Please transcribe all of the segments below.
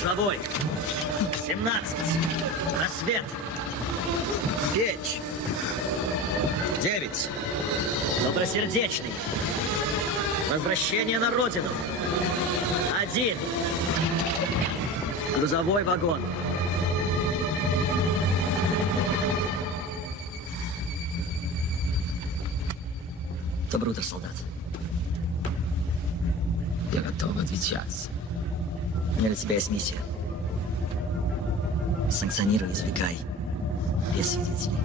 Живой. 17. Рассвет. Печь. 9. Добросердечный. Возвращение на родину. 1. Грузовой вагон. Доброе утро, солдат. Я готов отвечать. У меня для тебя есть миссия. Санкционируй, извлекай. Без свидетелей.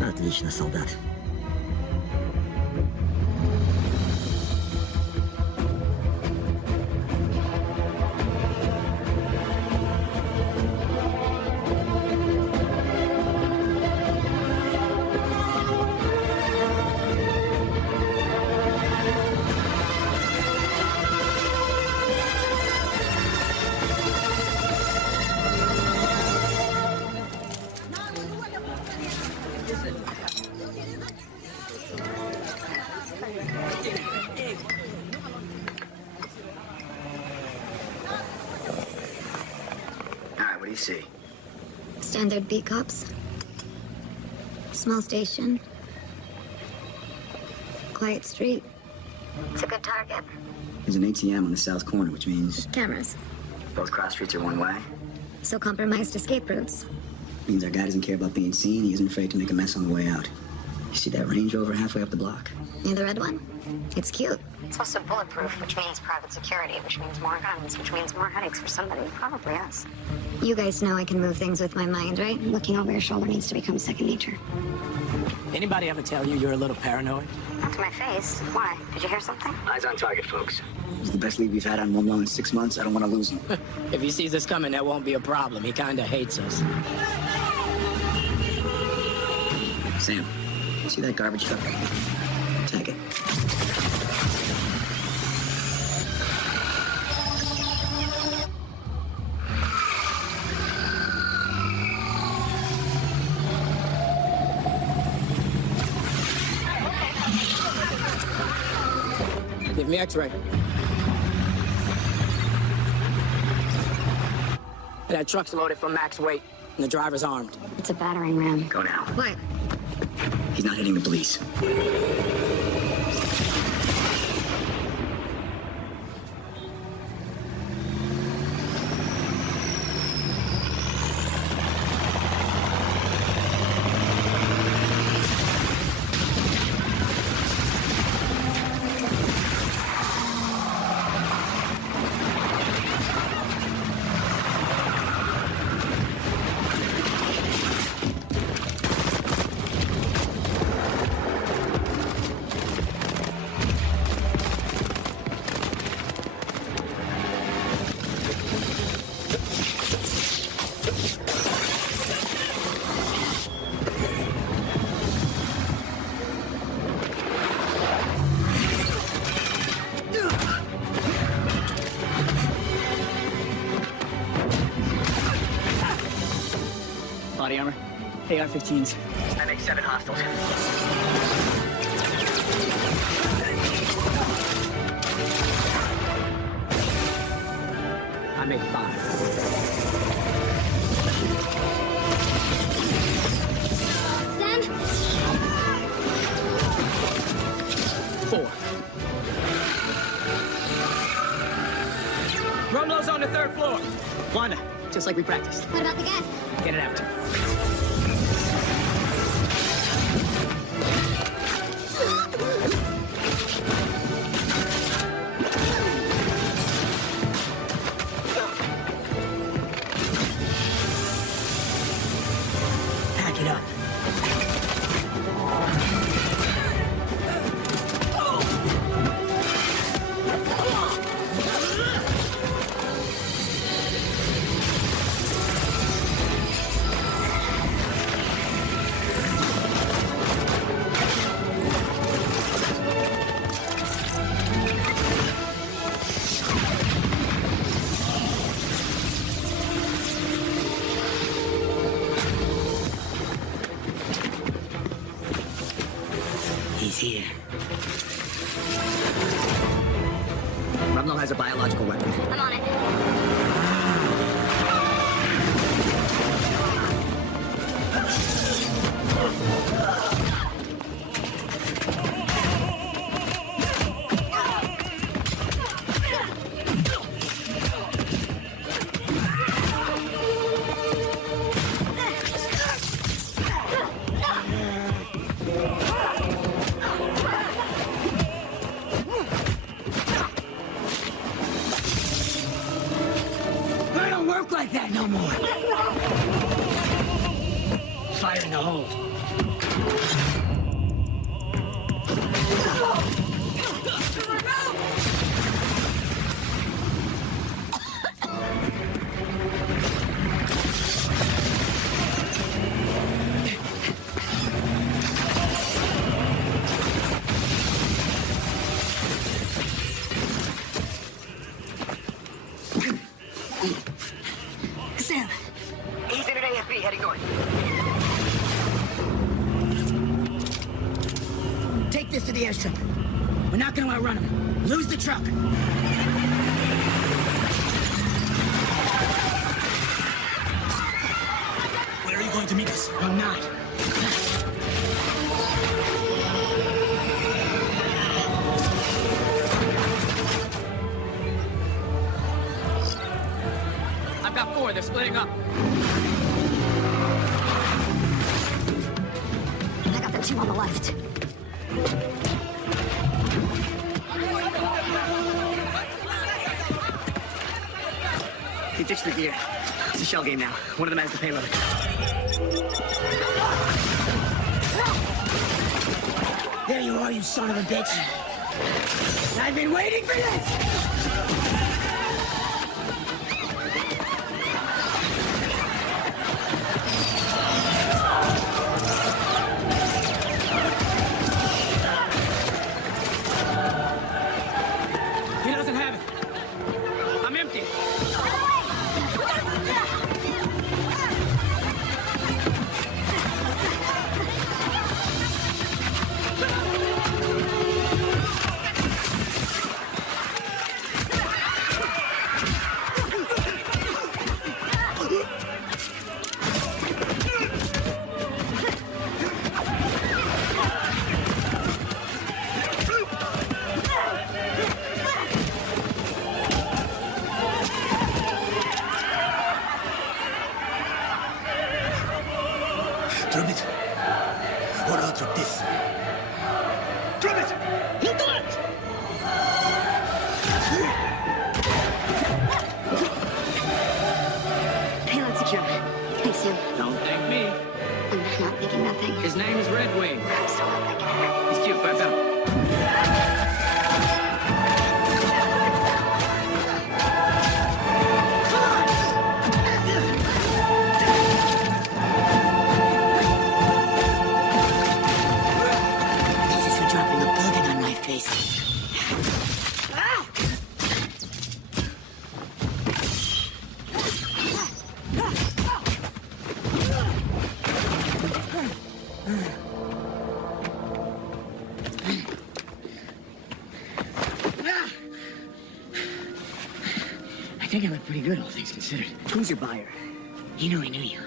Отлично, солдат. What do you see? Standard beat cops. Small station. Quiet street. It's a good target. There's an ATM on the south corner, which means Cameras. both cross streets are one way. So compromised escape routes. Means our guy doesn't care about being seen. He isn't afraid to make a mess on the way out. You see that Range Rover halfway up the block? Near the red one? It's cute. It's also bulletproof, which means private security, which means more guns, which means more headaches for somebody, probably us. You guys know I can move things with my mind, right? Looking over your shoulder needs to become second nature. Anybody ever tell you you're a little paranoid? Not to my face. Why? Did you hear something? Eyes on target, folks. It's the best lead we've had on one loan in 6 months. I don't want to lose him. If he sees us coming, that won't be a problem. He kinda hates us. Sam, see that garbage truck? Tag it. Give me X-ray. That truck's loaded for max weight, and the driver's armed. It's a battering ram. Go now. What? He's not hitting the police. Body armor. AR-15s. I make 7 hostiles. I make 5. Stand! 4. Rumblow's on the 3rd floor. Wanda, just like we practiced. What about the gas? Get it out. Pack it up. here. Rubnall has a biological weapon. I'm on it. I don't work like that no more. Fire in the hole. Sam. He's in an AFB heading north. Take this to the airstrip. We're not gonna outrun him. Lose the truck. Where are you going to meet us? I'm not. I've got 4. They're splitting up. I got the 2 on the left. He ditched the gear. It's a shell game now. One of them has the payload. There you are, you son of a bitch. I've been waiting for this! He doesn't have it. I'm empty. Drop it. Or I'll drop this. Drop it! You do it! Payload secure. Thanks, Sam. Don't thank me. I'm not thinking nothing. His name is Redwing. I'm still not thinking it. He's cute, but I found him. This is for dropping a building on my face. I think I look pretty good, all things considered. Who's your buyer? You know I knew you.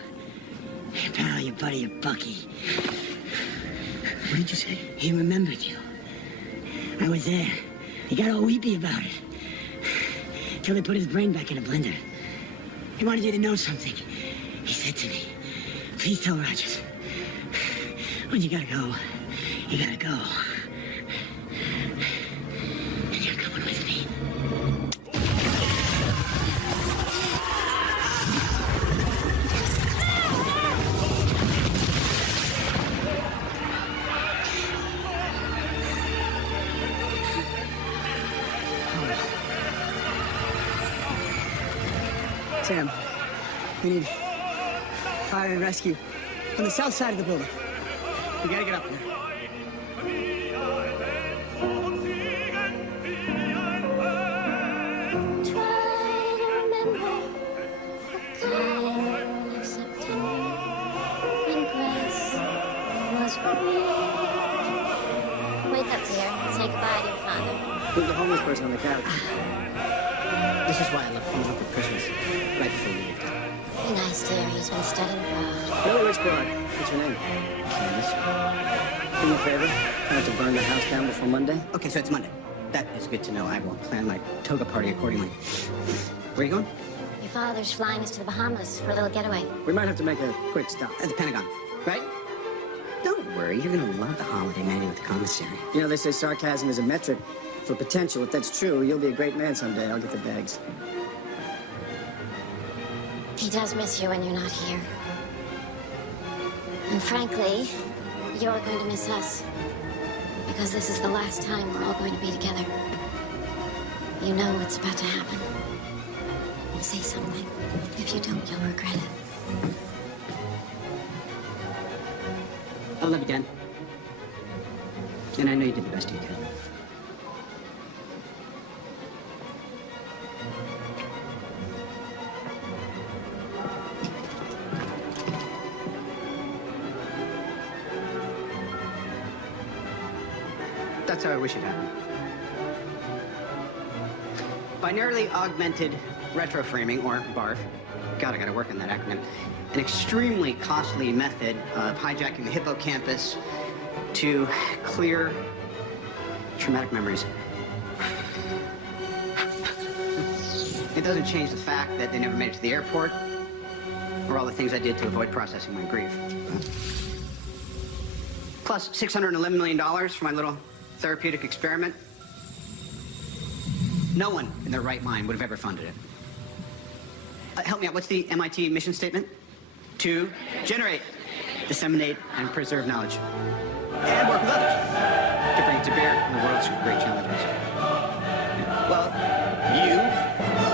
Your pal, your buddy, your Bucky. What did you say? He remembered you. I was there. He got all weepy about it. Till they put his brain back in a blender. He wanted you to know something. He said to me, please tell Rogers. When you gotta go, you gotta go. And you're coming with me. Sam, we need fire and rescue on the south side of the building. We gotta get up there. Try to remember the kind of September when grass was green. wake up, dear. Say goodbye to your father. Leave the homeless person on the couch. This is why I love coming up for Christmas, right before you leave. Be nice, dear. He's been studying abroad. Really rich broad. What's your name? Candace. Do me a favor. Try not to burn the house down before Monday. Okay, so it's Monday. That is good to know. I will plan my toga party accordingly. Where are you going? Your father's flying us to the Bahamas for a little getaway. We might have to make a quick stop at the Pentagon, right? Don't worry, you're gonna love the holiday manual with the commissary. You know, they say sarcasm is a metric for potential. If that's true, you'll be a great man someday. I'll get the bags. He does miss you when you're not here. And frankly, you're going to miss us. Because this is the last time we're all going to be together. You know what's about to happen. Say something. If you don't, you'll regret it. I love you, Dan. And I know you did the best you could. That's how I wish it happened. Binarily augmented retroframing, or BARF. God, I gotta work on that acronym. An extremely costly method of hijacking the hippocampus to clear traumatic memories. It doesn't change the fact that they never made it to the airport, or all the things I did to avoid processing my grief. Plus $611 million for my little therapeutic experiment. No one in their right mind would have ever funded it. Help me out. What's the MIT mission statement? To generate, disseminate, and preserve knowledge. And work with others to bring it to bear on the world's great challenges. Well, you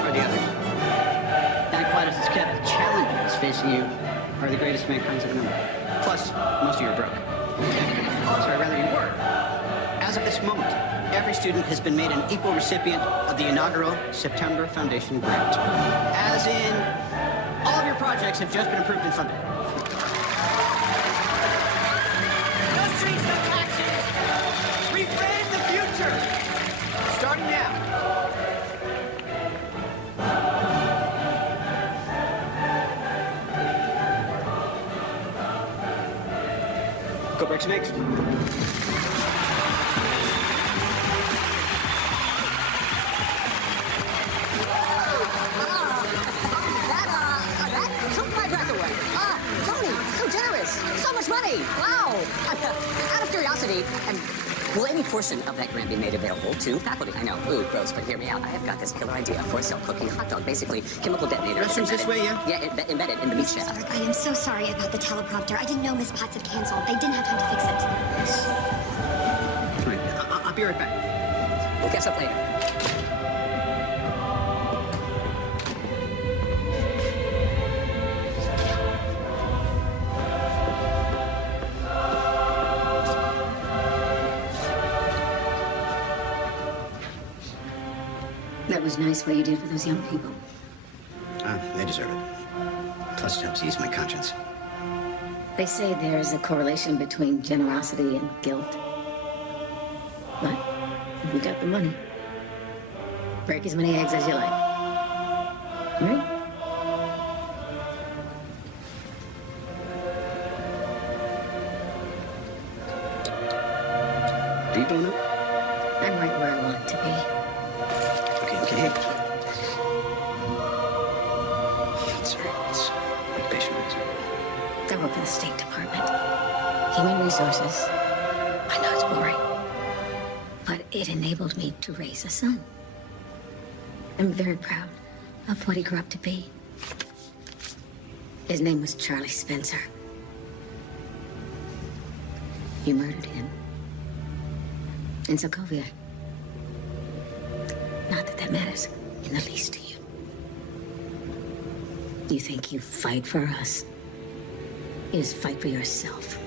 are the others. And quite as Kevin, the challenges facing you are the greatest mankind's ever known. Plus, most of you are broke. So I'd rather you were. As of this moment, every student has been made an equal recipient of the inaugural September Foundation grant. As in, all of your projects have just been approved and funded. No streets, no taxes. Reframe the future. Starting now. Go break some eggs. That took my breath away. Tony, so generous. So much money. Wow. Out of curiosity, and will any portion of that grant be made available to faculty? I know, ooh, gross, but hear me out. I have got this killer idea for a self-cooking hot dog. Basically, chemical detonator. Restrooms this way, yeah? Yeah, embedded in the meat shaft. I am so sorry about the teleprompter. I didn't know Miss Potts had canceled. They didn't have time to fix it. Right. I'll be right back. We'll catch up later. That was nice what you did for those young people. They deserve it. Plus, it helps ease my conscience. They say there is a correlation between generosity and guilt. But we got the money. Break as many eggs as you like. Right? Are you going up? I'm right where I want to be. Okay. Sorry, it's occupation risk. I work for the State Department. Human Resources. I know it's boring. But it enabled me to raise a son. I'm very proud of what he grew up to be. His name was Charlie Spencer. You murdered him. In Sokovia. Not that that matters in the least to you. You think you fight for us? You just fight for yourself.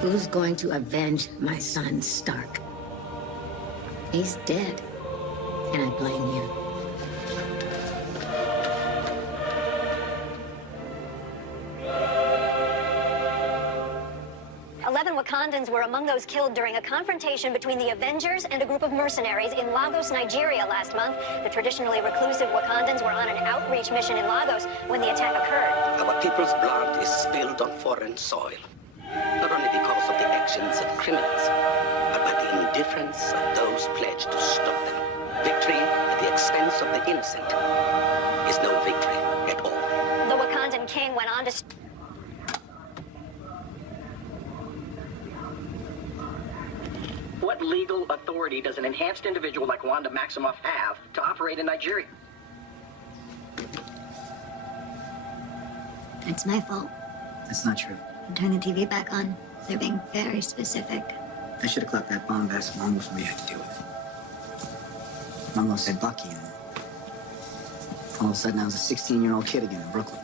Who's going to avenge my son, Stark? He's dead, and I blame you. 7 Wakandans were among those killed during a confrontation between the Avengers and a group of mercenaries in Lagos, Nigeria last month. The traditionally reclusive Wakandans were on an outreach mission in Lagos when the attack occurred. Our people's blood is spilled on foreign soil, not only because of the actions of criminals, but by the indifference of those pledged to stop them. Victory at the expense of the innocent is no victory at all. The Wakandan king went on to... What legal authority does an enhanced individual like Wanda Maximoff have to operate in Nigeria? It's my fault. That's not true. Turn the TV back on. They're being very specific. I should have clapped that bombast long before we had to deal with it. Mongo said Bucky, and all of a sudden I was a 16-year-old kid again in Brooklyn.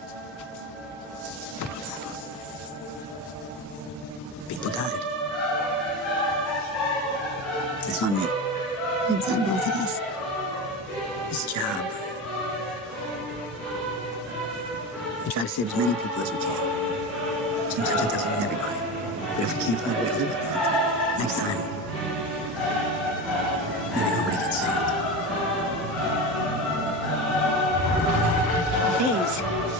People died. It's on me. It's on both of us. This job. We try to save as many people as we can. Sometimes it doesn't mean everybody. But if we can't find a way to live with that, next time, maybe nobody gets saved. Please,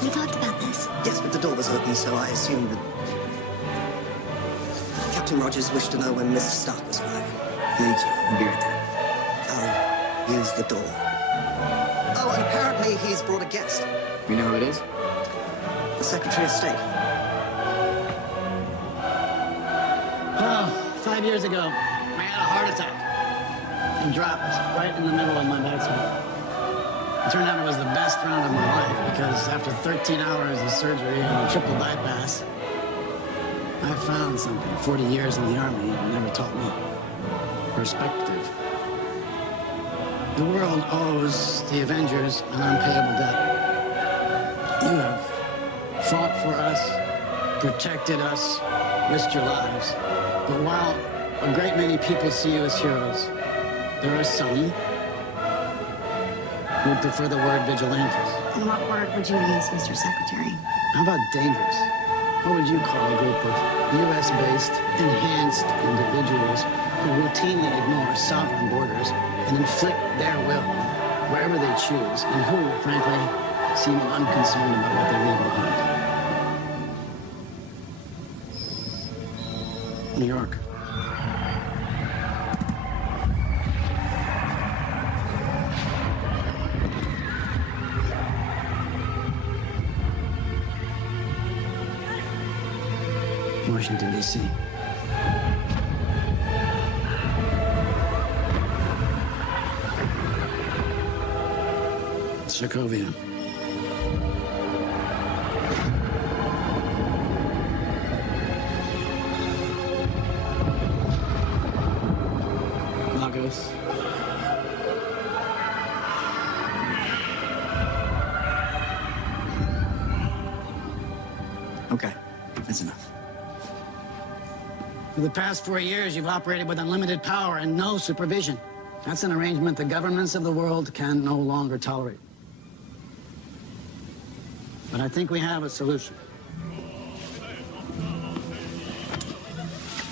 we talked about this. Yes, but the door was open, so I assumed that Captain Rogers wished to know when Mr. Stark was arriving. Thank you. I'll be right there. I'll use the door. Oh, and apparently he's brought a guest. You know who it is? The Secretary of State. Oh, 5 years ago, I had a heart attack and dropped right in the middle of my backswing. It turned out it was the best round of my life because after 13 hours of surgery and a triple bypass, I found something 40 years in the Army never taught me. Perspective. The world owes the Avengers an unpayable debt. You have fought for us, protected us, risked your lives. But while a great many people see you as heroes, there are some who would prefer the word vigilantes. And what word would you use, Mr. Secretary? How about dangerous? What would you call a group of U.S.-based, enhanced individuals who routinely ignore sovereign borders and inflict their will wherever they choose, and who, frankly, seem unconcerned about what they leave behind? New York. Washington, D.C. Sokovia. Lagos. Okay, that's enough. For the past 4 years, you've operated with unlimited power and no supervision. That's an arrangement the governments of the world can no longer tolerate. But I think we have a solution.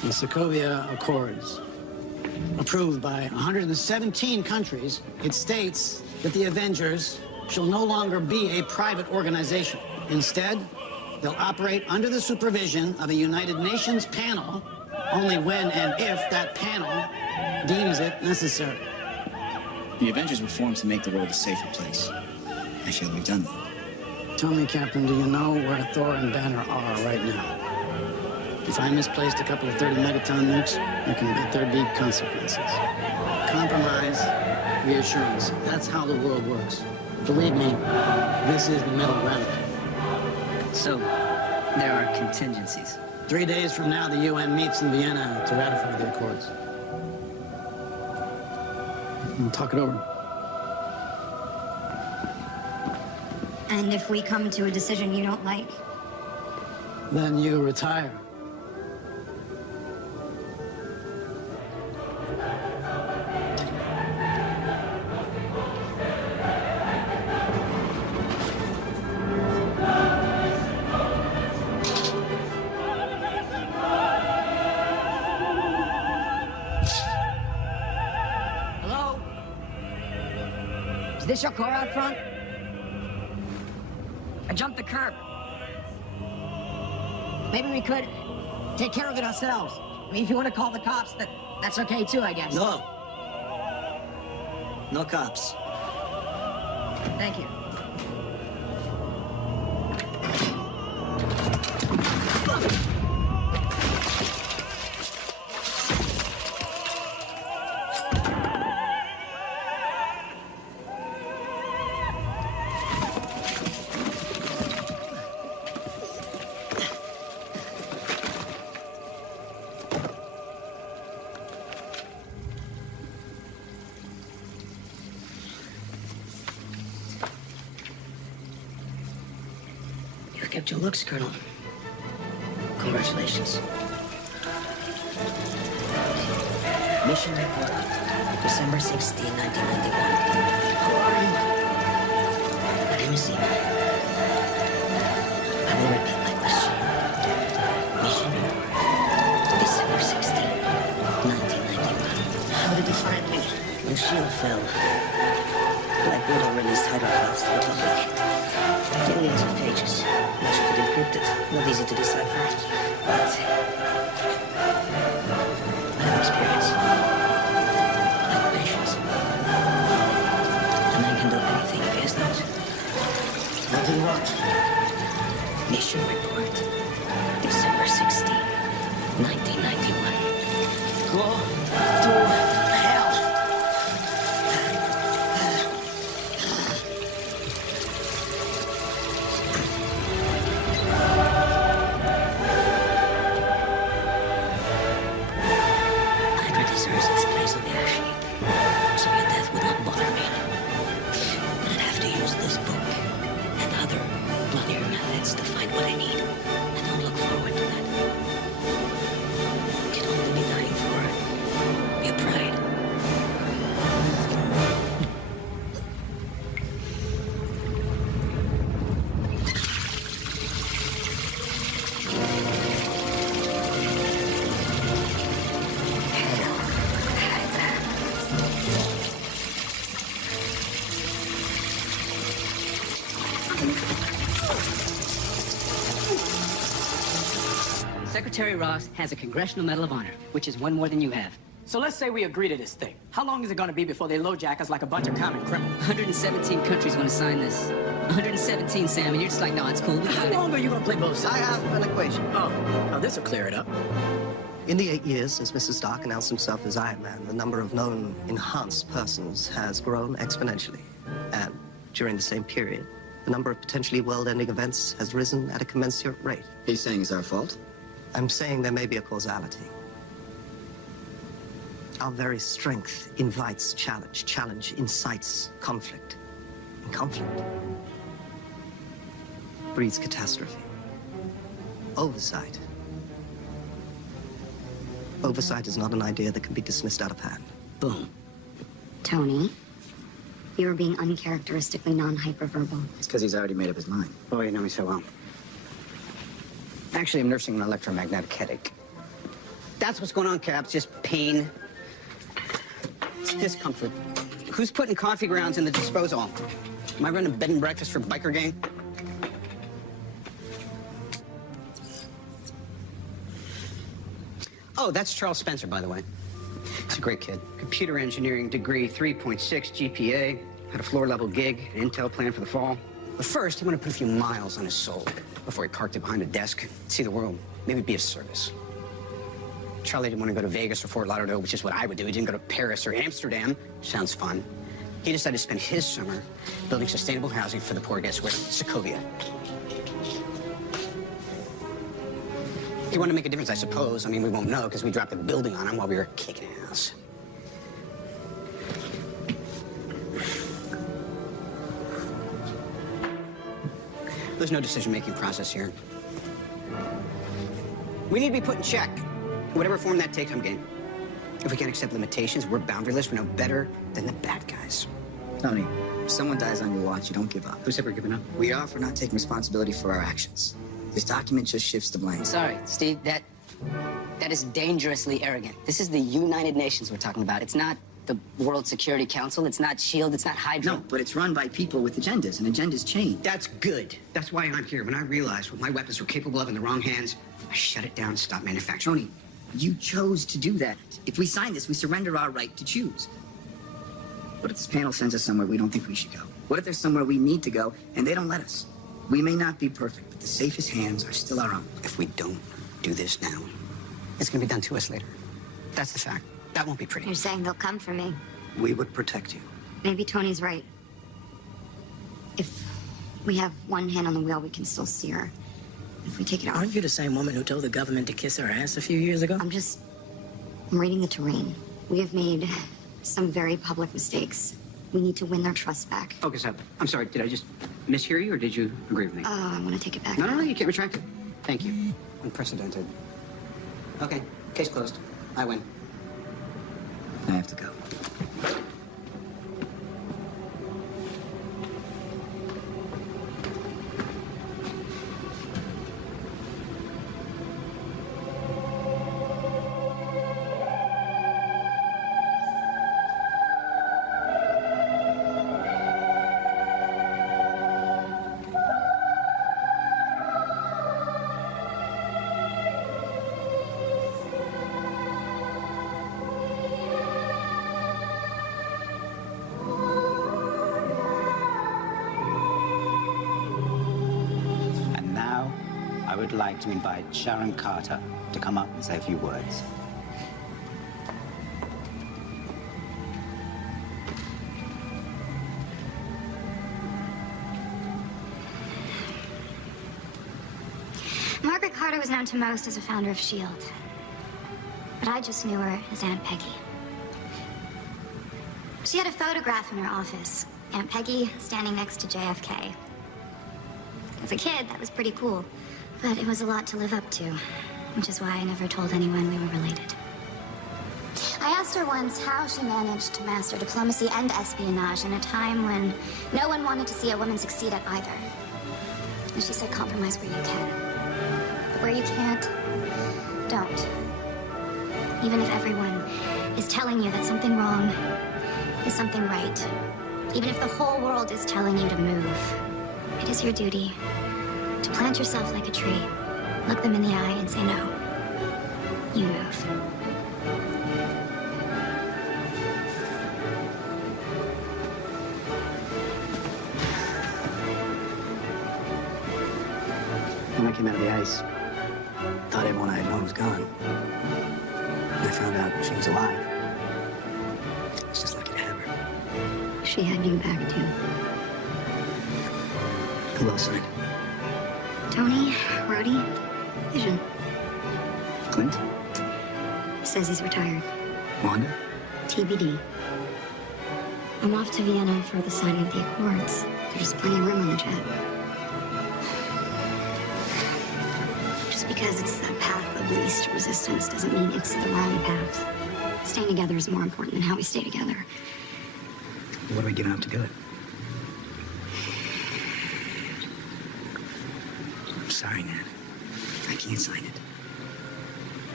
The Sokovia Accords, approved by 117 countries, it states that the Avengers shall no longer be a private organization. Instead, they'll operate under the supervision of a United Nations panel only when and if that panel deems it necessary. The Avengers were formed to make the world a safer place. I feel we've done that. Tell me, Captain, do you know where Thor and Banner are right now? If I misplaced a couple of 30-megaton nukes, there can be there'd be consequences. Compromise, reassurance. That's how the world works. Believe me, this is the middle ground. So, there are contingencies. 3 days from now, the UN meets in Vienna to ratify the Accords. We'll talk it over. And if we come to a decision you don't like? Then you retire. Is this your car out front? I jumped the curb. Maybe we could take care of it ourselves. I mean, if you want to call the cops, that's okay too, I guess. No. No cops. Thank you. You kept your looks, Colonel. Congratulations. Mission report, December 16, 1991. Who are you? My name is Zemo. I will repeat my question. Mission report, December 16, 1991. How did you find me? The shield fell. Black Widow released hydroclouds to the public. Millions of pages. Much of it encrypted. Not easy to decipher. But I have experience. I have patience. A man can do anything, I guess not. What do you want? Mission report. December 16, 1991. Go to hell. Hydra deserves its place on the ash heap, so your death would not bother me. But I'd have to use this book and other bloodier methods to find what I need. I don't look forward to that. Could only be dying for your pride. Secretary Ross has a Congressional Medal of Honor, which is one more than you have. So let's say we agree to this thing. How long is it going to be before they low-jack us like a bunch of common criminals? 117 countries want to sign this. 117, Sam, and you're just like, no, it's cool. We How got it. long are you going to play both sides? I have an equation. Oh, now this will clear it up. In the 8 years since Mr. Stark announced himself as Iron Man, the number of known enhanced persons has grown exponentially. And during the same period, the number of potentially world-ending events has risen at a commensurate rate. He's saying it's our fault? I'm saying there may be a causality. Our very strength invites challenge. Challenge incites conflict. And conflict breeds catastrophe. Oversight. Oversight is not an idea that can be dismissed out of hand. Boom. Tony, you were being uncharacteristically non-hyperverbal. It's because he's already made up his mind. Oh, you know me so well. Actually, I'm nursing an electromagnetic headache. That's what's going on, Caps. Just pain. It's discomfort. Who's putting coffee grounds in the disposal? Am I running bed and breakfast for biker gang? Oh, that's Charles Spencer, by the way. He's a great kid. Computer engineering degree, 3.6 GPA. Had a floor-level gig, an Intel plan for the fall. But first, I'm gonna put a few miles on his soul before he parked it behind a desk, see the world, maybe be of service. Charlie didn't want to go to Vegas or Fort Lauderdale, which is what I would do. He didn't go to Paris or Amsterdam. Sounds fun. He decided to spend his summer building sustainable housing for the poor. Guess where? Sokovia. He wanted to make a difference, I suppose. I mean, we won't know because we dropped the building on him while we were kicking ass. There's no decision-making process here. We need to be put in check. Whatever form that takes, I'm game. If we can't accept limitations, we're boundaryless, we're no better than the bad guys. Tony, if someone dies on your watch, you don't give up. Who said we're giving up? We are for not taking responsibility for our actions. This document just shifts the blame. Sorry, Steve, that is dangerously arrogant. This is the United Nations we're talking about. It's not the World Security Council. It's not SHIELD. It's not Hydra. No, but it's run by people with agendas, and agendas change. That's good. That's why I'm here. When I realized what my weapons were capable of in the wrong hands, I shut it down, stopped manufacturing. Tony, you chose to do that. If we sign this, we surrender our right to choose. What if this panel sends us somewhere we don't think we should go? What if there's somewhere we need to go and they don't let us? We may not be perfect, but the safest hands are still our own. If we don't do this now, it's going to be done to us later. That's the fact. That won't be pretty. You're saying they'll come for me. We would protect you. Maybe Tony's right. If we have one hand on the wheel, we can still see her. If we take it off... Aren't you the same woman who told the government to kiss her ass a few years ago? I'm reading the terrain. We have made some very public mistakes. We need to win their trust back. Focus up. I'm sorry, did I just mishear you, or did you agree with me? I want to take it back. No, you can't retract it. Thank you. Unprecedented. Okay, case closed. I win. I have to go. I would like to invite Sharon Carter to come up and say a few words. Margaret Carter was known to most as a founder of S.H.I.E.L.D. But I just knew her as Aunt Peggy. She had a photograph in her office. Aunt Peggy standing next to JFK. As a kid, that was pretty cool. But it was a lot to live up to, which is why I never told anyone we were related. I asked her once how she managed to master diplomacy and espionage in a time when no one wanted to see a woman succeed at either. And she said, compromise where you can. But where you can't, don't. Even if everyone is telling you that something wrong is something right. Even if the whole world is telling you to move, it is your duty to plant yourself like a tree, look them in the eye and say no. You move. When I came out of the ice, thought everyone I had known was gone. And I found out she was alive. I was just lucky to have her. She had you back, too. Who else signed? Tony, Rhodey, Vision. Clint? Says he's retired. Wanda? TBD. I'm off to Vienna for the signing of the Accords. There's plenty of room on the jet. Just because it's the path of least resistance doesn't mean it's the wrong path. Staying together is more important than how we stay together. What are we giving up to do it? I'm sorry, Nat. I can't sign it.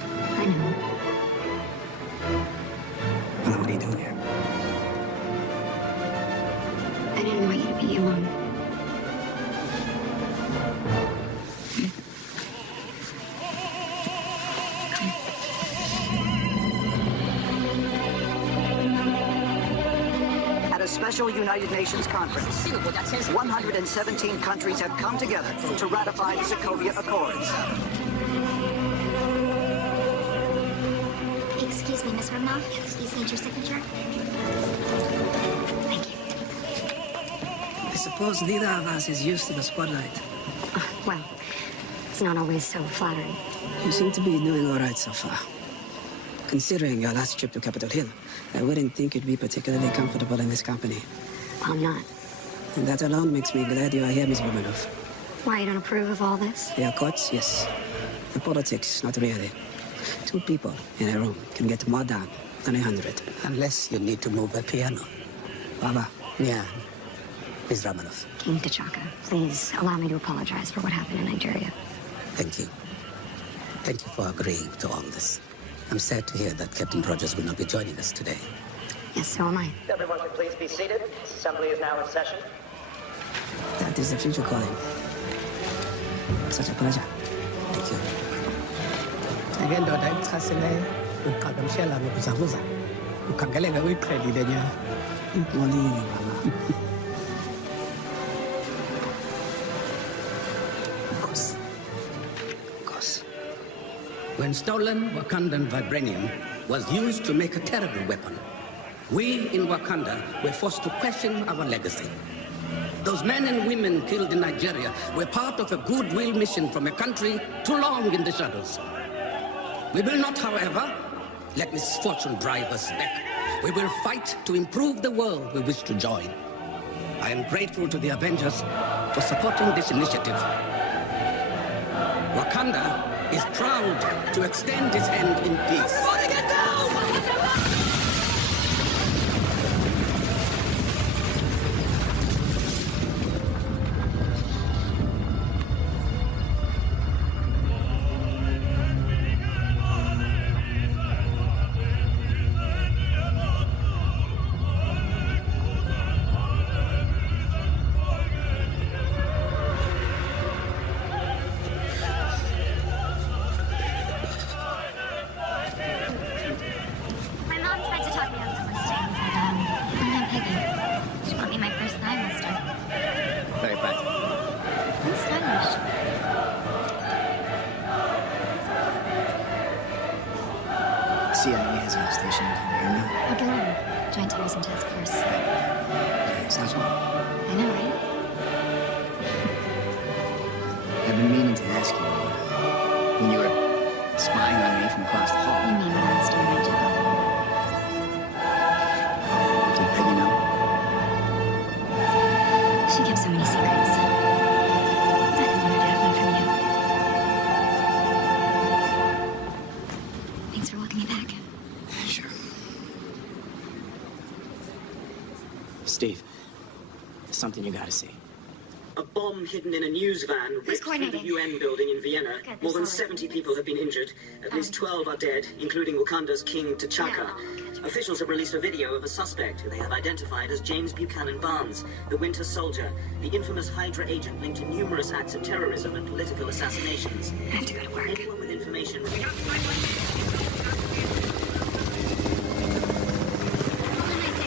I know. Well, then what are you doing here? I didn't want you to be alone. At a special United Nations conference, 117 countries have come together to ratify the Sokovia Accords. Excuse me, Miss Romanoff. These need your signature. Thank you. I suppose neither of us is used to the spotlight. Well, it's not always so flattering. You seem to be doing all right so far. Considering your last trip to Capitol Hill, I wouldn't think you'd be particularly comfortable in this company. I'm not. And that alone makes me glad you are here, Miss Romanoff. Why, you don't approve of all this? The Accords, yes. The politics, not really. 2 people in a room can get more done than 100. Unless you need to move a piano. Baba. Yeah. Ms. Romanoff. King T'Chaka, please allow me to apologize for what happened in Nigeria. Thank you. Thank you for agreeing to all this. I'm sad to hear that Captain Rogers will not be joining us today. Yes, so am I. Everyone can please be seated. This assembly is now in session. That is the future calling. Such a pleasure. Thank you. ake ndoda ekuchasileyo uqhagamshela nokuzakuza ukhangeleka uyiqhelile nya Impolile, mama. Of course. When stolen Wakandan vibranium was used to make a terrible weapon, we in Wakanda were forced to question our legacy. Those men and women killed in Nigeria were part of a goodwill mission from a country too long in the shadows. We will not, however, let misfortune drive us back. We will fight to improve the world we wish to join. I am grateful to the Avengers for supporting this initiative. Wakanda is proud to extend its hand in peace. My mom tried to talk me out of enlisting, but I'm not Peggy. She bought me my first thigh muster. Very practical. I'm stylish. CIA has a station here now. Agilon, Joint Terrorism Task Force. Sounds fun. I know, right? I've been meaning to ask you, when you were spying on me from across the hall. You mean when I was doing my job? Did Peggy know? She kept so many secrets. I didn't want her to have one from you. Thanks for welcoming me back. Sure. Steve, there's something you gotta see. A bomb hidden in a news van ripped through the UN building in Vienna. Good, More than there's already 70 people have been injured. At least 12 are dead, including Wakanda's King T'Chaka. Officials have released a video of a suspect who they have identified as James Buchanan Barnes, the Winter Soldier, the infamous Hydra agent linked to numerous acts of terrorism and political assassinations. I have to go to work. Anyone with information... Hold on, my six.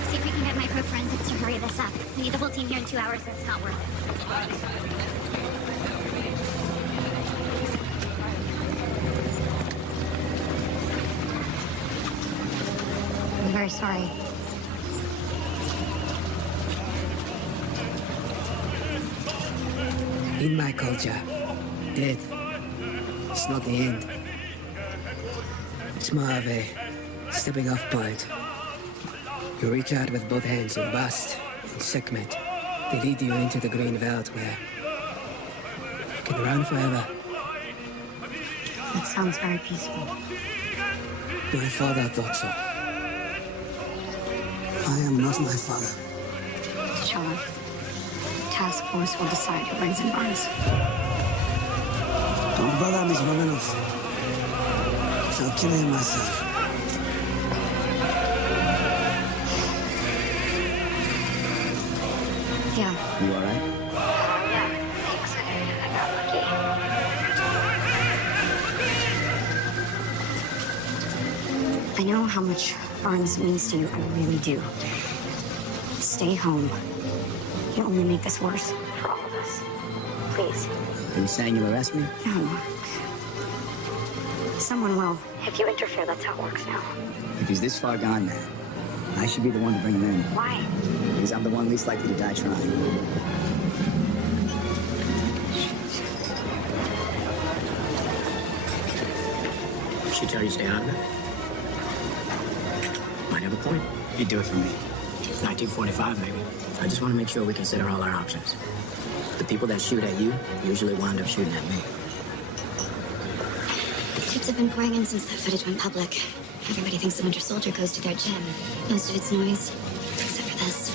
See if we can get microforensics to hurry this up. We need the whole team here in 2 hours, so it's not worth it. I'm very sorry. In my culture, death is not the end. It's more of a stepping off point. You reach out with both hands in Bast and Sekhmet. They lead you into the green veldt where you can run forever. That sounds very peaceful. My father thought so. I am not my father. T'Challa. Task Force will decide who brings in Barnes. Don't bother Miss Romanov. I'll kill him myself. Yeah. You all right? Yeah, thanks. I got lucky. I know how much Barnes means to you. I really do. Stay home. You only make this worse for all of us. Please. Are you saying you'll arrest me? No. Someone will. If you interfere, that's how it works now. If he's this far gone, man, I should be the one to bring him in. Why? Because I'm the one least likely to die trying. She tell you to stay out of it? Might have a point. You'd do it for me. 1945, maybe. I just want to make sure we consider all our options. The people that shoot at you usually wind up shooting at me. Tips have been pouring in since that footage went public. Everybody thinks the Winter Soldier goes to their gym. Most of it's noise, except for this.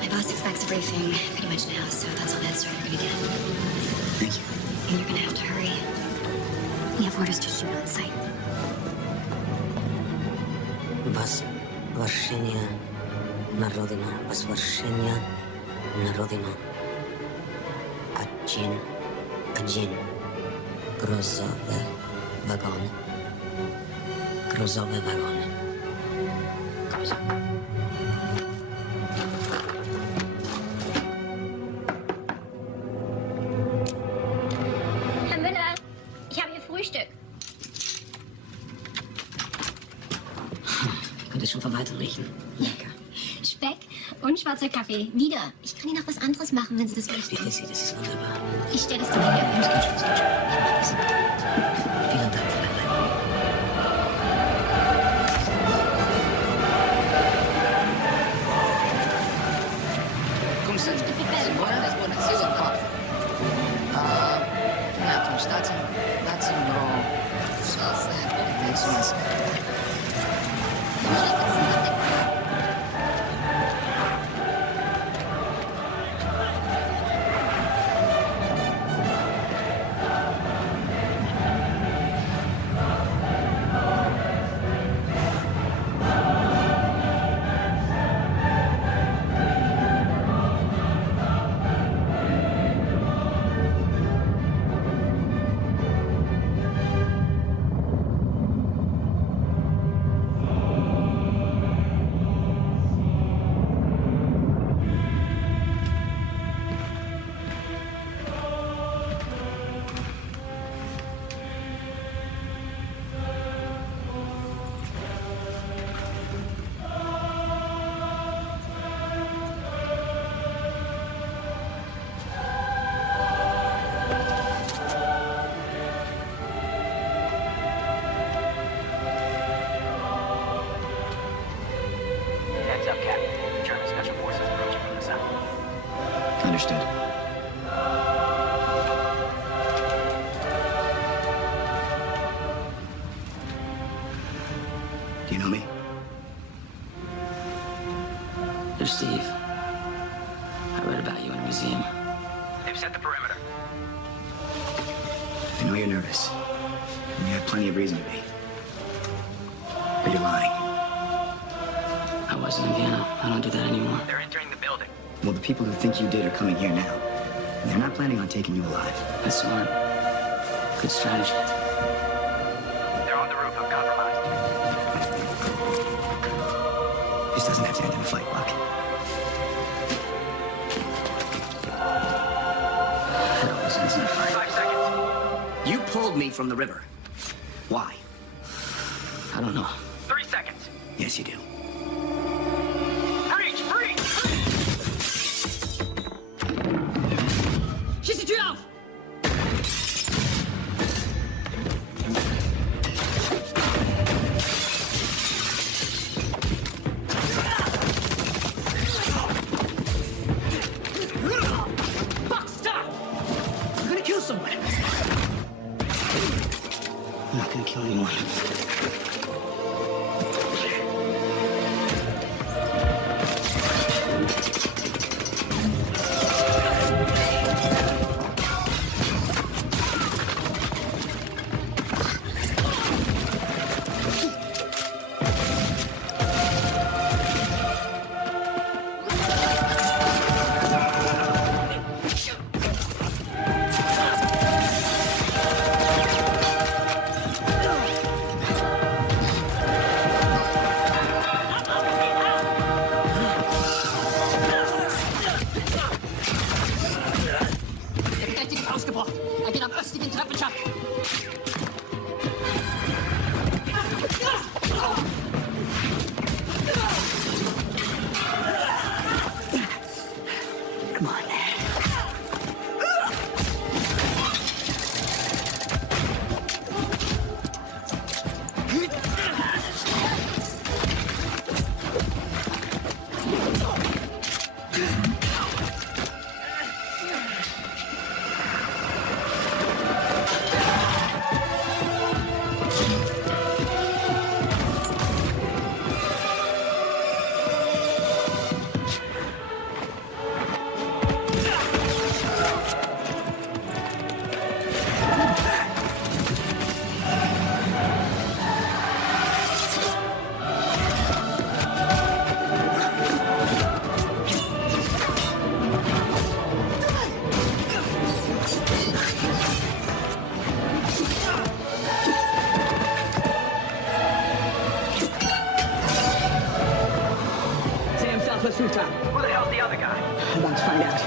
My boss expects a briefing pretty much now, so that's all the head start we're gonna get. Thank you. And you're gonna have to hurry. We have orders to shoot on sight. The bus. Возвращение на родину. Возвращение на родину. Один. Грузовый вагон. Грузовый вагон. Herr Müller, ich habe hier Frühstück. Ich könnte schon von weitem riechen. Lecker. Speck und schwarzer Kaffee. Wieder. Ich kann Ihnen noch was anderes machen, wenn Sie das möchten. Bitte Sie, das ist wunderbar. Ich stelle es dir mal her. Es geht schon, es geht schon. Ich mach das. Vielen Dank für dein Leib. Come stai? Buonasera, qua. Un attimo, dazzi il numero. Heads up, Captain. German Special Forces approaching from the south. Understood. Do you know me? You're Steve. I read about you in a museum. They've set the perimeter. I know you're nervous. And you have plenty of reason to be. But you're lying. I wasn't in Vienna. I don't do that anymore. They're entering the building. Well, the people who think you did are coming here now. And they're not planning on taking you alive. That's smart. Good strategy. They're on the roof. I'm compromised. This doesn't have to end in a fight, Buck. It always ends in a fight. 5 seconds. You pulled me from the river. Why? I don't know. 3 seconds. Yes, you do. Breach! Breach! Schieß die Tür auf! Buck, stop! You're gonna kill someone. I'm not gonna kill anyone. pursuit out. Who the hell's the other guy? I'm about to find out.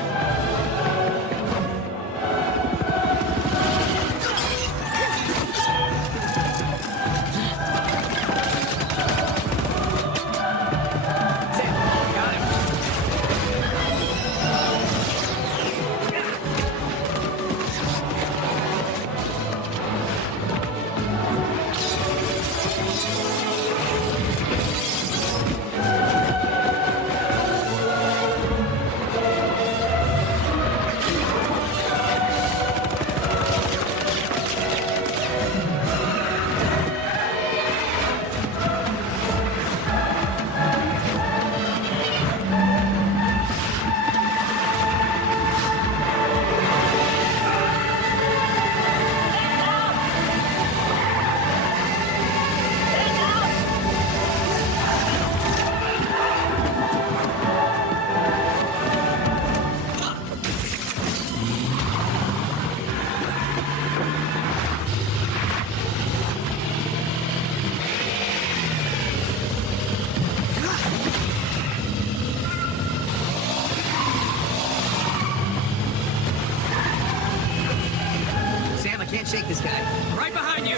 Sam, I can't shake this guy. Right behind you.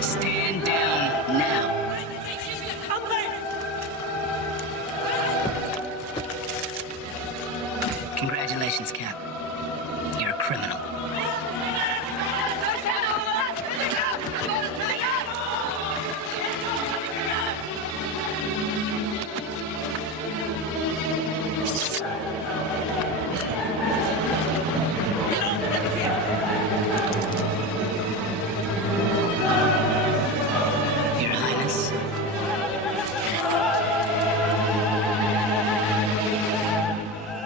Stand down now. Congratulations, Cap. You're a criminal. Your Highness.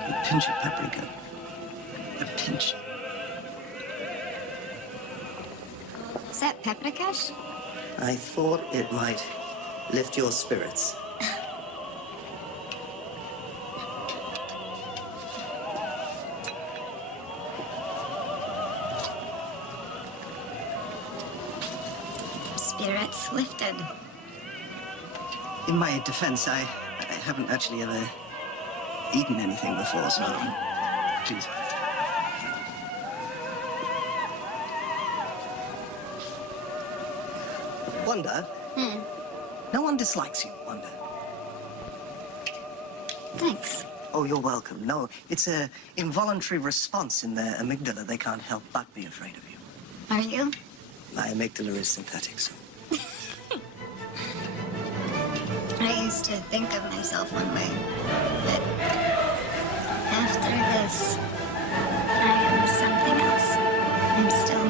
A pinch of paprika. A pinch. Is that paprikash? I thought it might lift your spirits. Spirits lifted. In my defense, I haven't actually ever eaten anything before, so please. Wanda, no one dislikes you, Wanda. Thanks. Oh, you're welcome. No, it's a involuntary response in their amygdala. They can't help but be afraid of you. Are you? My amygdala is synthetic, so. I used to think of myself one way, but after this, I am something else. I'm still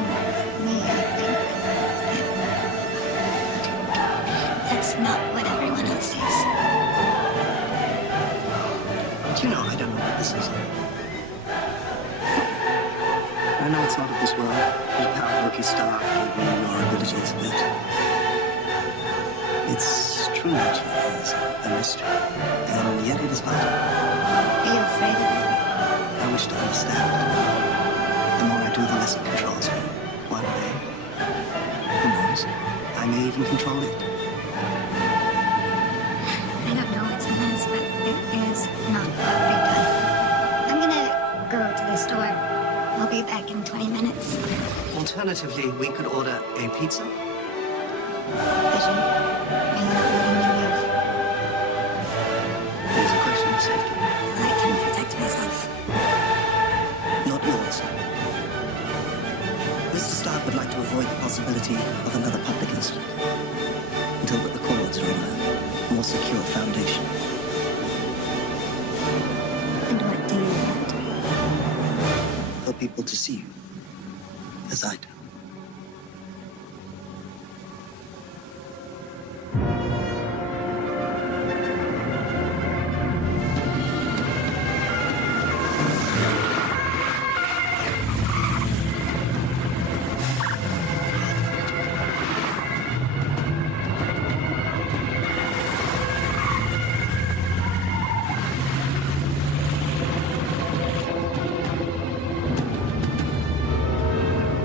me, I think. That's not what everyone else sees. Do you know, I don't know what this is. I know it's not of this world. There's power of Loki Stark gave me your abilities, but its true nature is a mystery, and yet it is vital. Are you afraid of it? I wish to understand. The more I do, the less it controls me. One day, happens, I may even control it. I don't know it's a mess, but it is not very good. I'm gonna go to the store. I'll be back in 20 minutes. Alternatively, we could order a pizza. Vision, are you letting me live? There's a question of safety. I can protect myself. Not yours. Mr. Stark would like to avoid the possibility of another public incident until the Accords are on a more secure foundation. And what do you want? For people to see you as I do.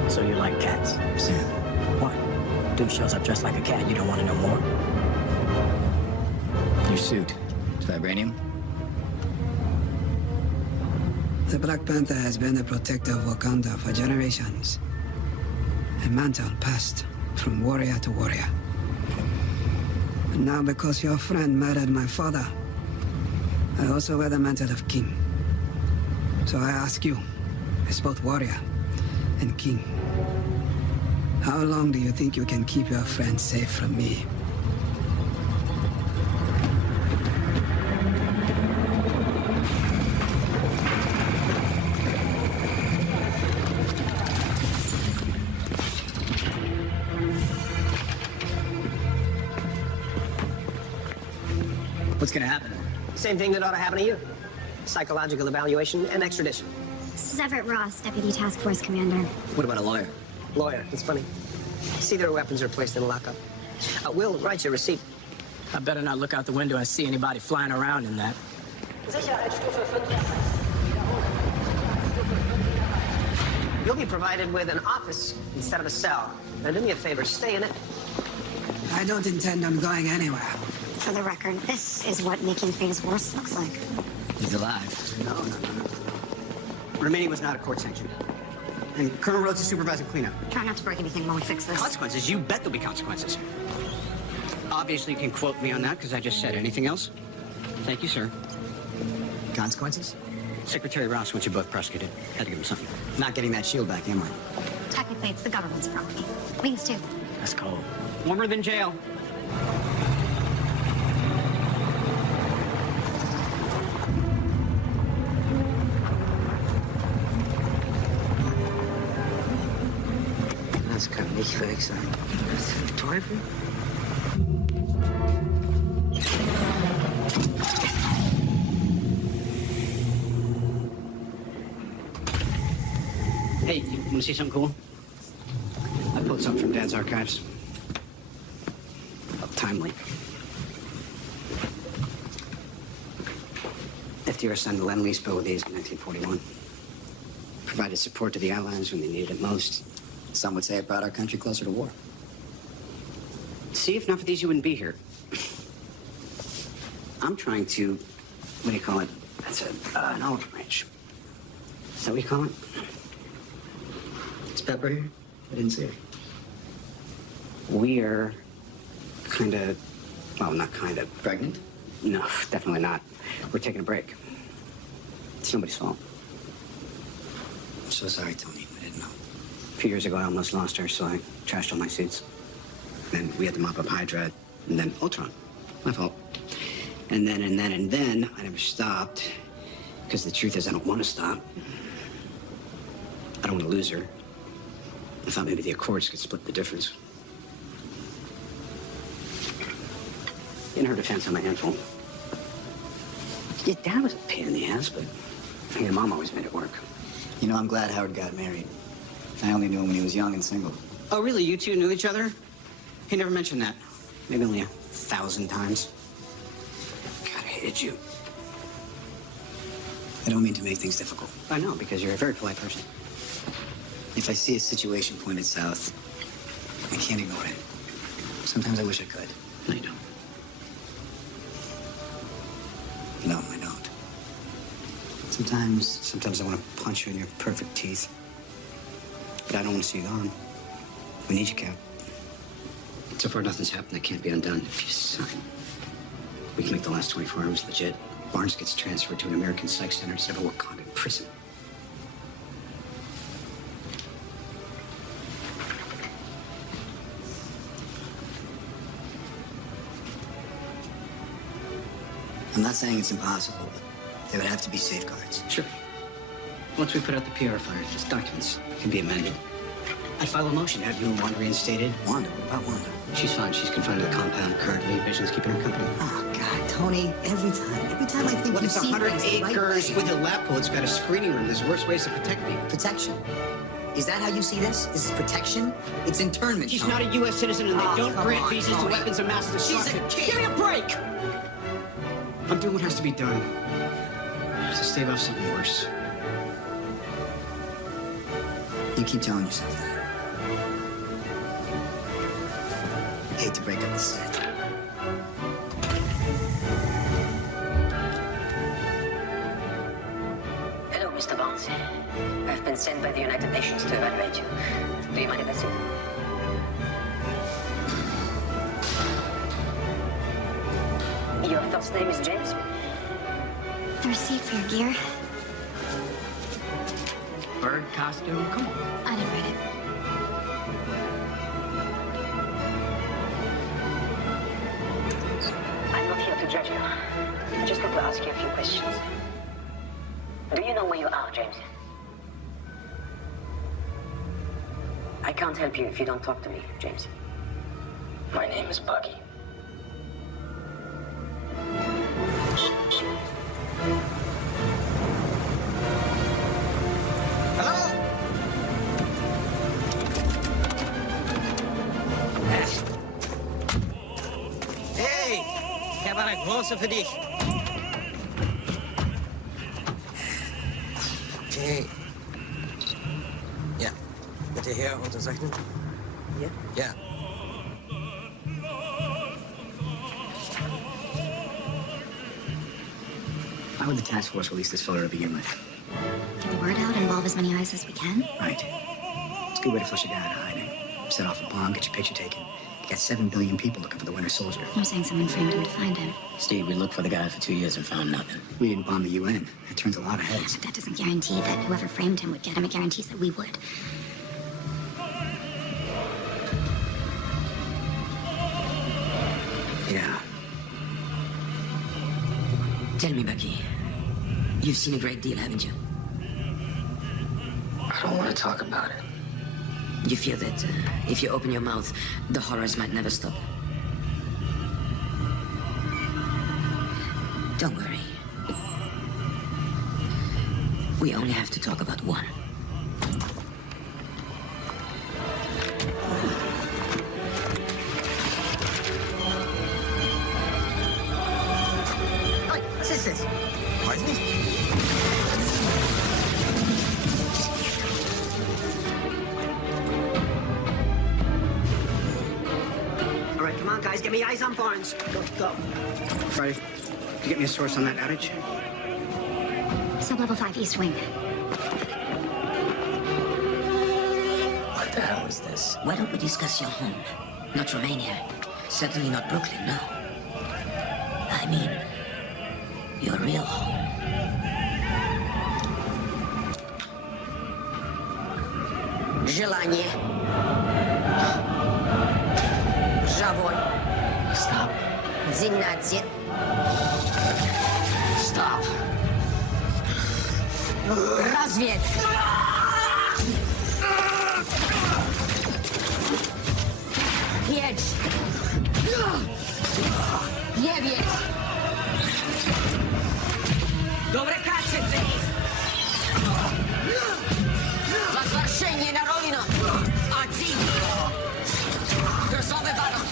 So you like cats? Sam. What? Dude shows up dressed like a cat. You don't want to know more? Your suit. It's vibranium? The Black Panther has been the protector of Wakanda for generations. A mantle passed from warrior to warrior. And now because your friend murdered my father, I also wear the mantle of king. So I ask you, as both warrior and king, how long do you think you can keep your friend safe from me? What's gonna happen? Same thing that ought to happen to you. Psychological evaluation and extradition. This is Everett Ross, Deputy Task Force Commander. What about a lawyer? Lawyer, it's funny. See their weapons are placed in a lockup. We'll write you a receipt. I better not look out the window and see anybody flying around in that. You'll be provided with an office instead of a cell. Now do me a favor, stay in it. I don't intend on going anywhere. For the record, this is what making things worse looks like. He's alive. No. Remaining was not a court-sanctioned. And Colonel Rhodes is supervising cleanup. Try not to break anything while we fix this. Consequences? You bet there'll be consequences. Obviously, you can quote me on that because I just said anything else. Thank you, sir. Consequences? Secretary Ross wants you both prosecuted. Had to give him something. Not getting that shield back, am I? Technically, it's the government's property. Wings, too. That's cold. Warmer than jail. Das kann nicht fake sein. Was zum Teufel? Hey, you want to see something cool? I pulled something from Dad's archives. Timely. FDR signed the Lend-Lease bill with these in 1941. Provided support to the Allies when they needed it most. Some would say it brought our country closer to war. See, if not for these, you wouldn't be here. I'm trying to, what do you call it? That's an olive branch. Is that what you call it? Is Pepper here? I didn't see her. We're kind of, well, not kind of. Pregnant? No, definitely not. We're taking a break. It's nobody's fault. I'm so sorry, Tony. I didn't know. A few years ago, I almost lost her, so I trashed all my suits. Then we had to mop up Hydra, and then Ultron. My fault. And then, I never stopped. Because the truth is, I don't want to stop. I don't want to lose her. I thought maybe the Accords could split the difference. In her defense, I'm a handful. Yeah, Dad was a pain in the ass, but your Mom always made it work. You know, I'm glad Howard got married. I only knew him when he was young and single. Oh, really? You two knew each other? He never mentioned that. Maybe only 1,000 times. God, I hated you. I don't mean to make things difficult. I know, because you're a very polite person. If I see a situation pointed south, I can't ignore it. Sometimes I wish I could. No, you don't. No, I don't. Sometimes I want to punch you in your perfect teeth. But I don't want to see you gone. We need you, Cap. So far, nothing's happened that can't be undone. If you sign, we can make the last 24 hours legit. Barnes gets transferred to an American psych center instead of a Wakandan prison. I'm not saying it's impossible, but there would have to be safeguards. Sure. Once we put out the PR fire, these documents can be amended. I'd file a motion to have you and Wanda reinstated. Wanda? What about Wanda? She's fine. She's confined to the compound currently. Vision's keeping her company. Oh, God, Tony, every time I think Well, you it's see 100 things the right acres way. with a lap pool. It's got a screening room. There's worse ways to protect me. Protection? Is that how you see this? Is this protection? It's internment, She's Tony. not a U.S. citizen, and they don't come grant on, visas to Tony. weapons of mass destruction. She's a kid. Give me a break! I'm doing what has to be done to stave off something worse. You keep telling yourself that. Hate to break up the set. Hello, Mr. Barnes. I've been sent by the United Nations to evaluate you. Do you mind if I sit? Your first name is James? The receipt for your gear? Bird costume? Come on. I didn't write it. I'm not here to judge you. I just want to ask you a few questions. Do you know where you are, James? I can't help you if you don't talk to me, James. My name is Buggy. Hey, ich habe eine große für dich. Okay. Ja, bitte hier unterzeichnen. Hier? Ja. Why would the task force release this photo to begin with? Get the word out, involve as many eyes as we can. Right. It's a good way to flush a guy out of hiding. Set off a bomb, get your picture taken. You got 7 billion people looking for the Winter Soldier. You're saying someone framed him to find him. Steve, we looked for the guy for 2 years and found nothing. We didn't bomb the UN. It turns a lot of heads. But that doesn't guarantee that whoever framed him would get him. It guarantees that we would. Yeah. Tell me, Bucky. You've seen a great deal, haven't you? I don't want to talk about it. You fear that if you open your mouth, the horrors might never stop. Don't worry. We only have to talk about one. Oi, was ist das? Weiß nicht. All right, come on, guys, get me eyes on Barnes. Go, go. Friday, can you get me a source on that outage? Sub-level 5 East Wing. What the hell is this? Why don't we discuss your home? Not Romania. Certainly not Brooklyn, no. I mean, your real home. Желание. Żawoń. Stop. 12. Stop. Rozwiedź. Jedź. Nie wiedz. Dobre kacie, ty. Zawarszenie na rojno. Один. Krosowy baron.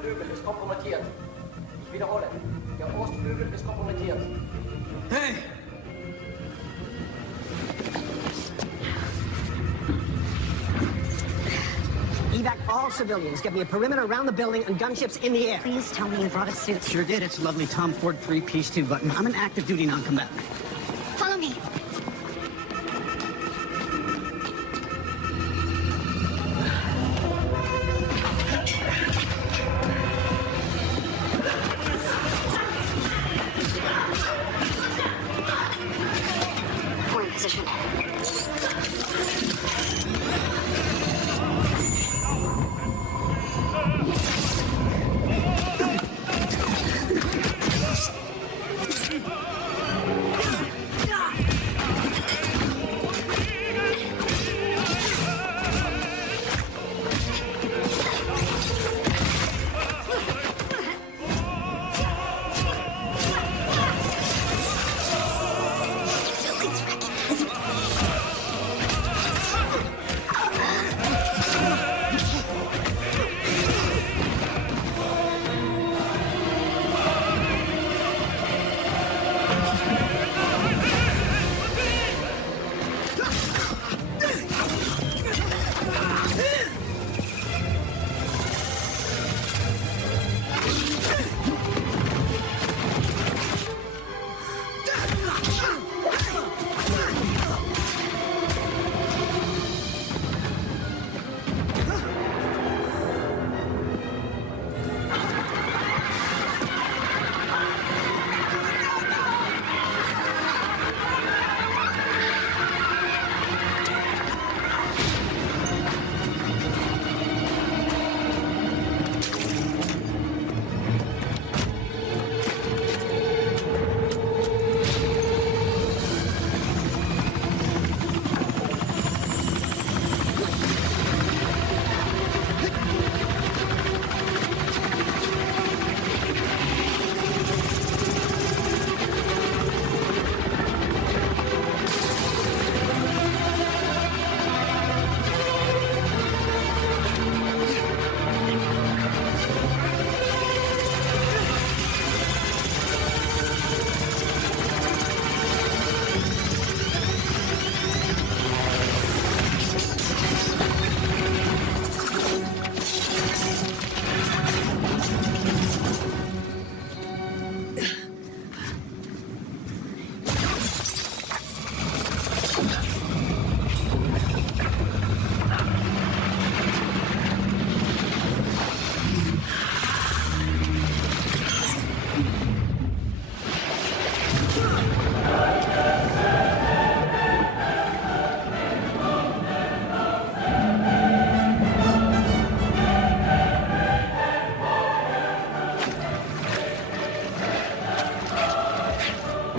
Ostflügel ist kompromittiert. Ich wiederhole, der Ostflügel ist kompromittiert. Hey! Evac all civilians. Get me a perimeter around the building and gunships in the air. Please tell me you brought a suit. Sure did. It's a lovely Tom Ford three-piece two-button. I'm an active duty non-combatant. Follow me. We're in position.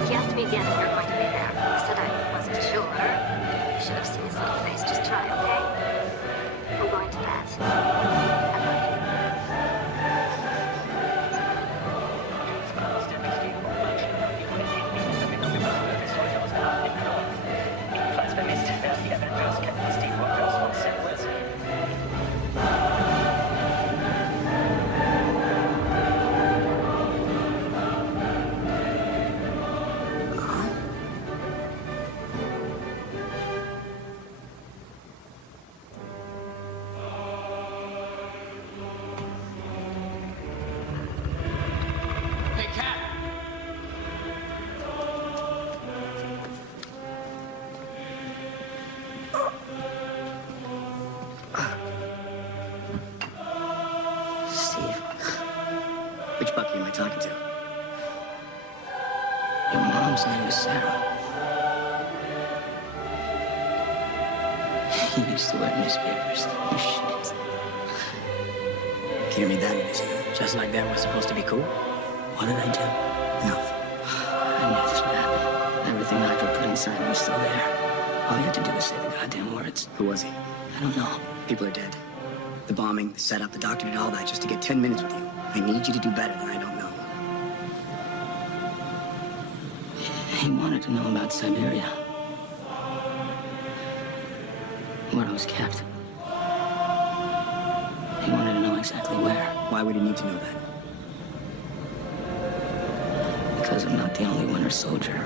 He asked me again if you're going to be there. I said I wasn't sure. You should have seen his little face. Just try, okay? We're going to bed. Ebenfalls vermisst werden die Avengers Captain Steve Rogers und Sam Wilson. Hey, Cap! Steve. Which Bucky am I talking to? Your mom's name is Sarah. You used to wear newspapers. You shit. Hear me that easy. Just like that, we're supposed to be cool? What did I do? Nothing. I knew this would happen. Everything Hydra put inside me was still there. All you had to do was say the goddamn words. Who was he? I don't know. People are dead. The bombing, the setup, the doctor did all that just to get 10 minutes with you. I need you to do better than I don't know. He wanted to know about Siberia. Where I was kept. He wanted to know exactly where. Why would he need to know that? Because I'm not the only winter soldier.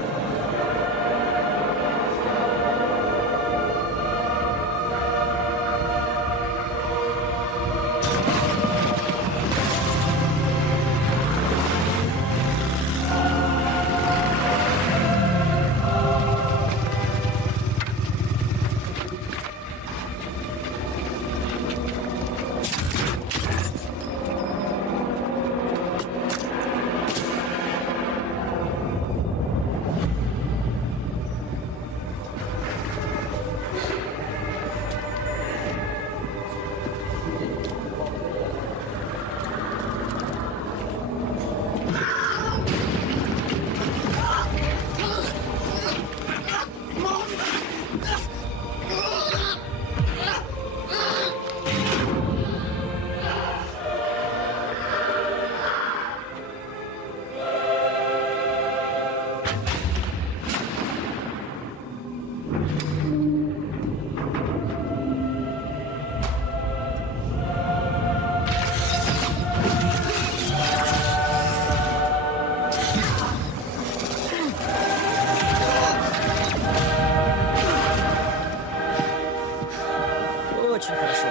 Очень хорошо.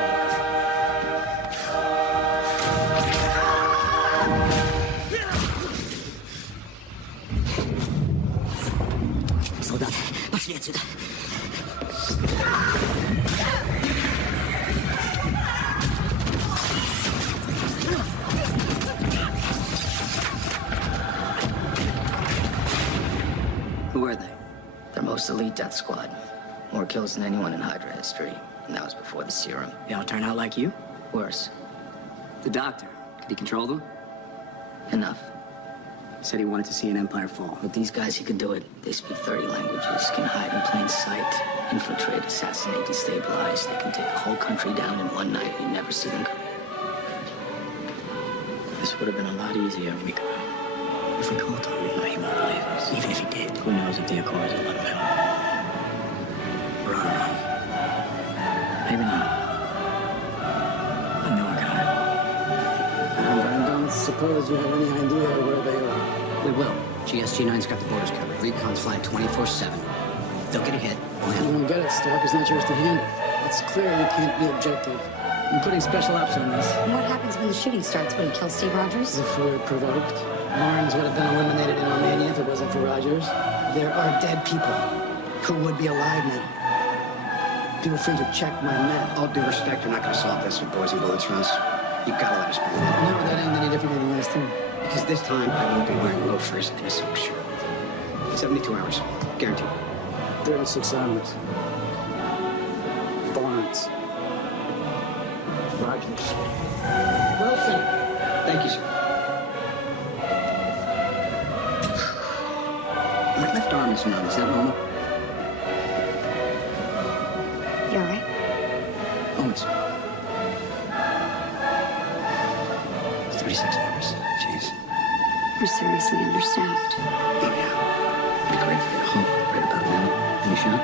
Солдаты, пошли отсюда. Who are they? Their most elite death squad. More kills than anyone in Hydra history. And that was before the serum. They all turn out like you? Worse. The doctor, could he control them? Enough. Said he wanted to see an empire fall. With these guys, he could do it. They speak 30 languages, can hide in plain sight, infiltrate, assassinate, destabilize. They can take a whole country down in one night. You never see them coming. This would have been a lot easier a week ago. If we called Tommy, he won't believe us. Even if he did, who knows if the Accords will let him out. We're on our own. Maybe not. But no one can hide. And I don't suppose you have any idea where they are. We will. GSG-9's got the borders covered. Recon's flying 24/7. They'll get a hit. We'll You handle don't get it, Stark. It's not yours to handle. It's clear you can't be objective. I'm putting special ops on this. What happens when the shooting starts? Would he kill Steve Rogers? If we were provoked, Barnes would have been eliminated in Romania if it wasn't for Rogers. There are dead people who would be alive now. Feel free to check my math. All due respect, you're not going to solve this with boys and bullets, Russ. You've got to let us be. No, that ain't any different than last time. Because this time, I won't be wearing loafers and a silk shirt. 72 hours. Guaranteed. 36 hours. Barnes. Rogers. Wilson. Thank you, sir. My left arm is numb. Is that normal? You all right? Almost. 36 hours. Jeez. We're seriously understaffed. Oh, yeah. It'd be great to get home right about now. Any shot?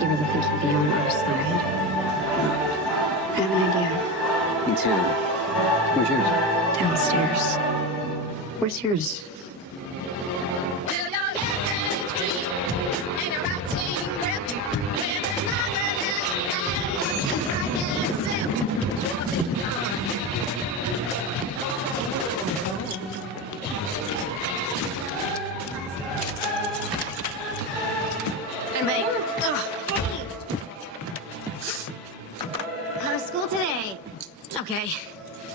You really think he'd be on our side? I have an idea. Me too. Where's yours? Downstairs. Where's yours? How was school today? It's okay.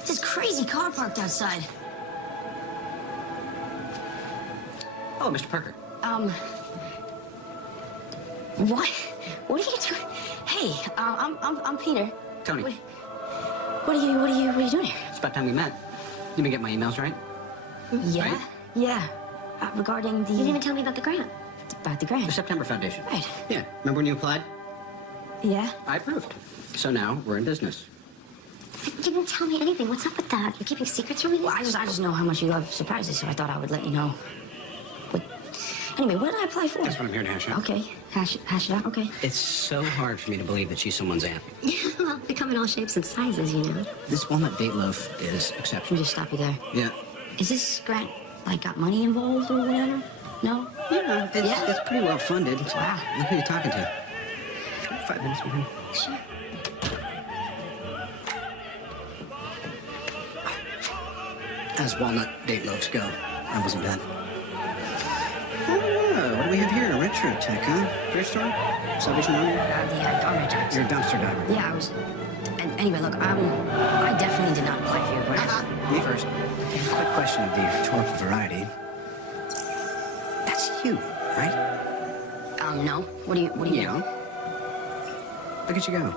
This crazy car parked outside. Oh, Mr. Parker. What? What are you doing? Hey, I'm Peter. Tony. What are you doing here? It's about time we met. You been get my emails, right? Yeah, Right? yeah. Regarding the... You didn't even tell me about the grant. About the grant. The September Foundation. Right. Yeah. Remember when you applied? Yeah. I approved. So now we're in business. You didn't tell me anything. What's up with that? You're keeping secrets from me? Well, I just know how much you love surprises, so I thought I would let you know. But Anyway, what did I apply for? That's what I'm here to hash out. Okay, hash it out, okay. It's so hard for me to believe that she's someone's aunt. Well, they come in all shapes and sizes, you know. This walnut date loaf is Let me exceptional. just stop you there. Yeah. Is this grant, like, got money involved or whatever? No? Yeah, it's pretty well funded. Wow. Look who you're talking to. 5 minutes with him. Sure. As walnut date loaves go, that wasn't bad. Oh, what do we have here? Retro tech, huh? Thrift store? Salvation Army? The garbage tax. You're a dumpster diver. Yeah, I was... And anyway, look, I definitely did not apply for your grant. Me first. Quick question of the rhetorical variety. That's you, right? No. What do you mean? Look at you go.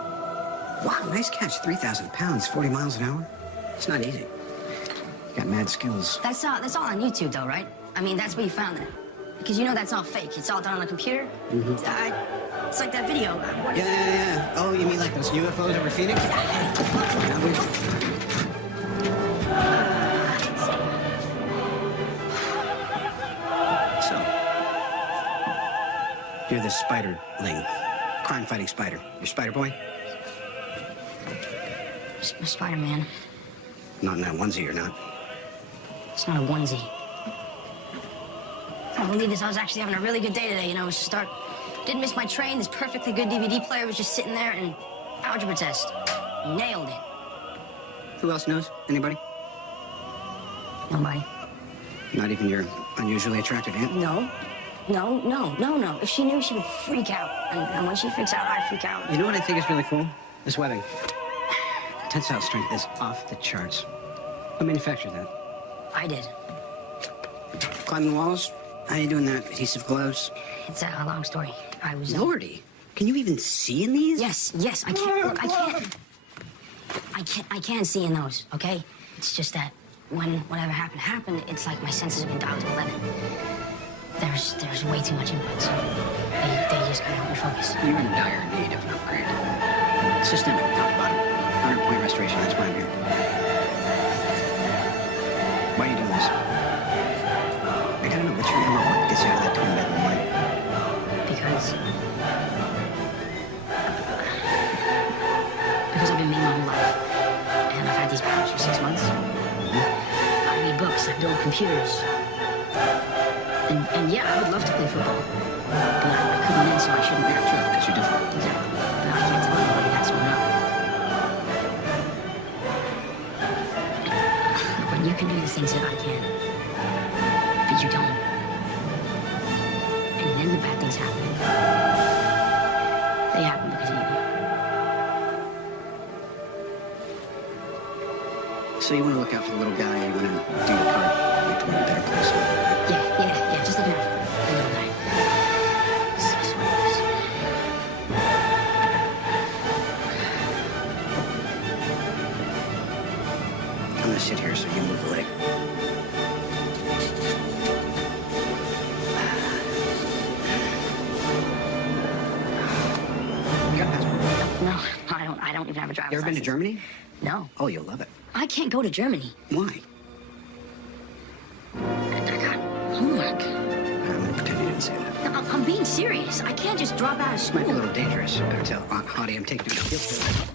Wow, nice catch. 3,000 pounds, 40 miles an hour. It's not easy. Got mad skills. That's all on YouTube, though, right? I mean, that's where you found that. Because you know that's all fake. It's all done on a computer. It's like that video. Yeah. Oh, you mean like those UFOs over Phoenix? So, you're the spiderling, crime-fighting spider. You're Spider Boy? Spider-Man. Not in that onesie, you're not. It's not a onesie. I can't believe this. I was actually having a really good day today, you know. It was just start. Didn't miss my train. This perfectly good DVD player was just sitting there, and algebra test. Nailed it. Who else knows? Anybody? Nobody. Not even your unusually attractive aunt? No. If she knew, she would freak out. And when she freaks out, I freak out. You know what I think is really cool? This webbing. Tensile strength is off the charts. Who manufactured that? I did. Climbing walls? How you doing that? Adhesive gloves? It's a long story. I was... Lordy, can you even see in these? Yes, I can't. Look, I can see in those, okay? It's just that when whatever happened, it's like my senses have been dialed to 11. There's way too much input, so they just kind of help me focus. You're in dire need of an upgrade. Systemic, top to bottom. 100-point restoration, that's why I'm here. Why are you doing this? I gotta know what's your MO, what gets you out of that twin bed in the morning. Because I've been me my whole life. And I've had these powers for 6 months. I read books, I build computers. And yeah, I would love to play football. But I couldn't win, so I shouldn't have. Sure, because you're different. Exactly. But I can't tell anybody that, so I'm not. But you can do the things that I can. But you don't. And then the bad things happen. They happen because of you. So you want to look out for the little guy, you want to do your part, make the world a better place. Yeah, just looking out for the little guy. I'm gonna sit here so you can move the leg. You got a passport? No, I don't even have a driver's license. You ever been to Germany? No. Oh, you'll love it. I can't go to Germany. Why? I got homework. I'm gonna pretend you didn't say that. No, I'm being serious. I can't just drop out of This might be a school. little dangerous. Better tell Aunt Hottie I'm taking her to field trip.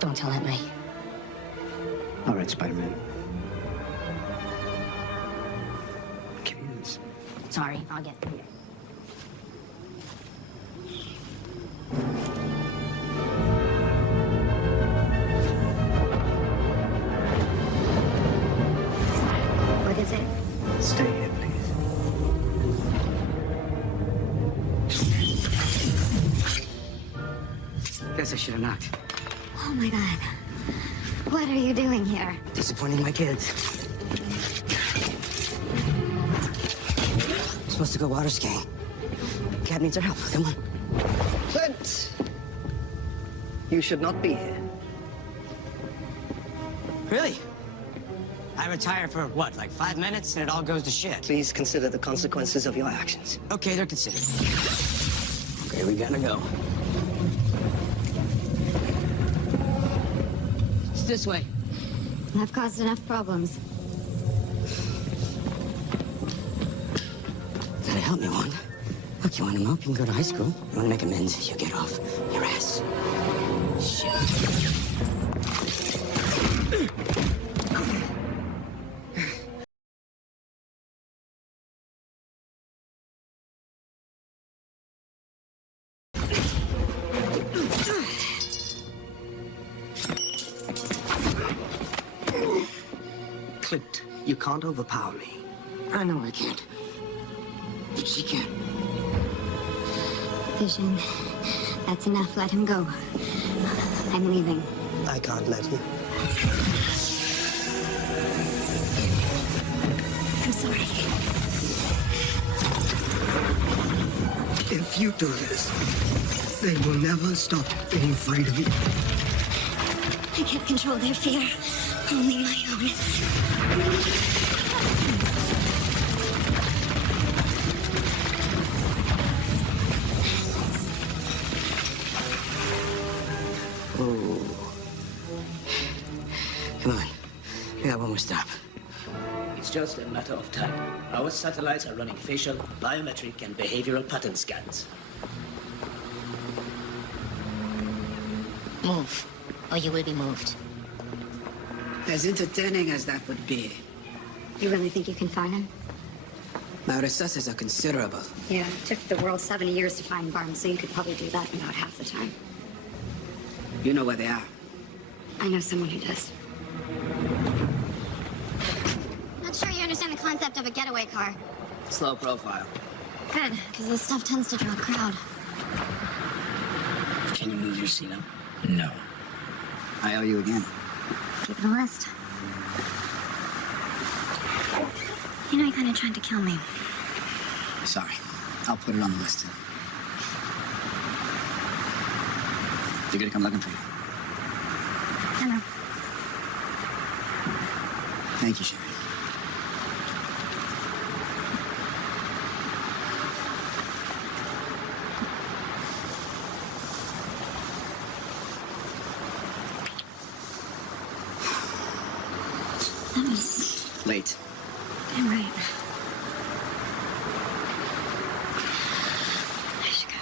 Don't tell Aunt May. All right, Spider-Man. Give me this. Sorry, I'll get through. What is it? Stay here, please. Guess I should have knocked. Oh my God. What are you doing here? Disappointing my kids. Supposed to go water skiing. Cat needs our help. Come on. Clint! You should not be here. Really? I retire for what, like 5 minutes and it all goes to shit? Please consider the consequences of your actions. Okay, they're considered. Okay, we gotta go. It's this way. I've caused enough problems. help me, Juan. Look, you want to mope, you can go to high school. You want to make amends, you get off your ass. Shit. Clint, you can't overpower me. I know I can't. But she can. Vision. That's enough. Let him go. I'm leaving. I can't let you. I'm sorry. If you do this, they will never stop being afraid of you. I can't control their fear. Only my own. Oh. Come on. We got one more stop. It's just a matter of time. Our satellites are running facial, biometric, and behavioral pattern scans. Move, or you will be moved. As entertaining as that would be, You really think you can find him? my resources are considerable. Yeah, it took the world 70 years to find Barnes, so you could probably do that in about half the time. You know where they are. I know someone who does. Not sure you understand the concept of a getaway car. Slow profile. Good, because this stuff tends to draw a crowd. Can you move your seat up? No. I owe you again. Keep it a list. You know, he kind of tried to kill me. Sorry. I'll put it on the list. They're gonna come looking for you. I know. Thank you, Sherry. That was Late. damn right. I should go.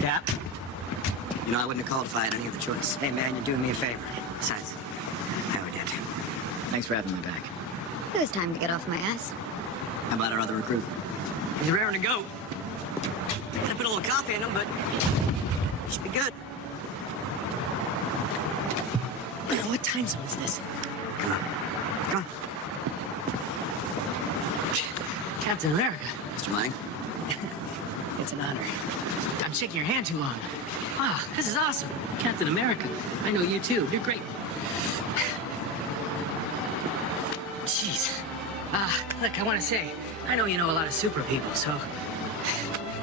Yeah? You know, I wouldn't have called if I had any other choice. Hey, man, you're doing me a favor. Besides, I owe a debt. Thanks for having me back. It was time to get off my ass. How about our other recruit? He's raring to go. Gotta put a little coffee in him, but should be good. What time zone is this? Come on. Come on. Captain America. Mr. Lang? It's an honor. I'm shaking your hand too long. Wow, this is awesome. Captain America. I know you too. You're great. Jeez. Look, I want to say, I know you know a lot of super people, so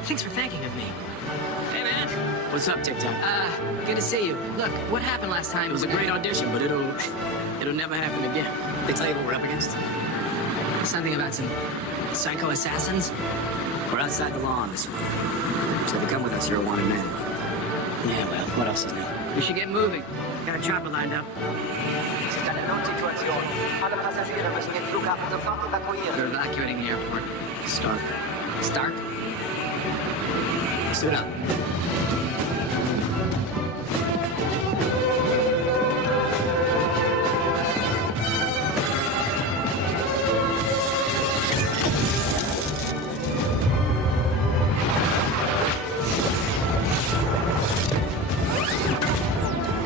thanks for thanking of me. Hey, man. What's up, TikTok? Good to see you. Look, what happened last time? It was a great audition, but it'll never happen again. They tell you what we're up against? Something about some psycho assassins? We're outside the law on this one. So if you come with us, you're a wanted man. Yeah, well, what else is new? We should get moving. Got a chopper lined up. We're evacuating the airport. Stark. Stark? Suit up.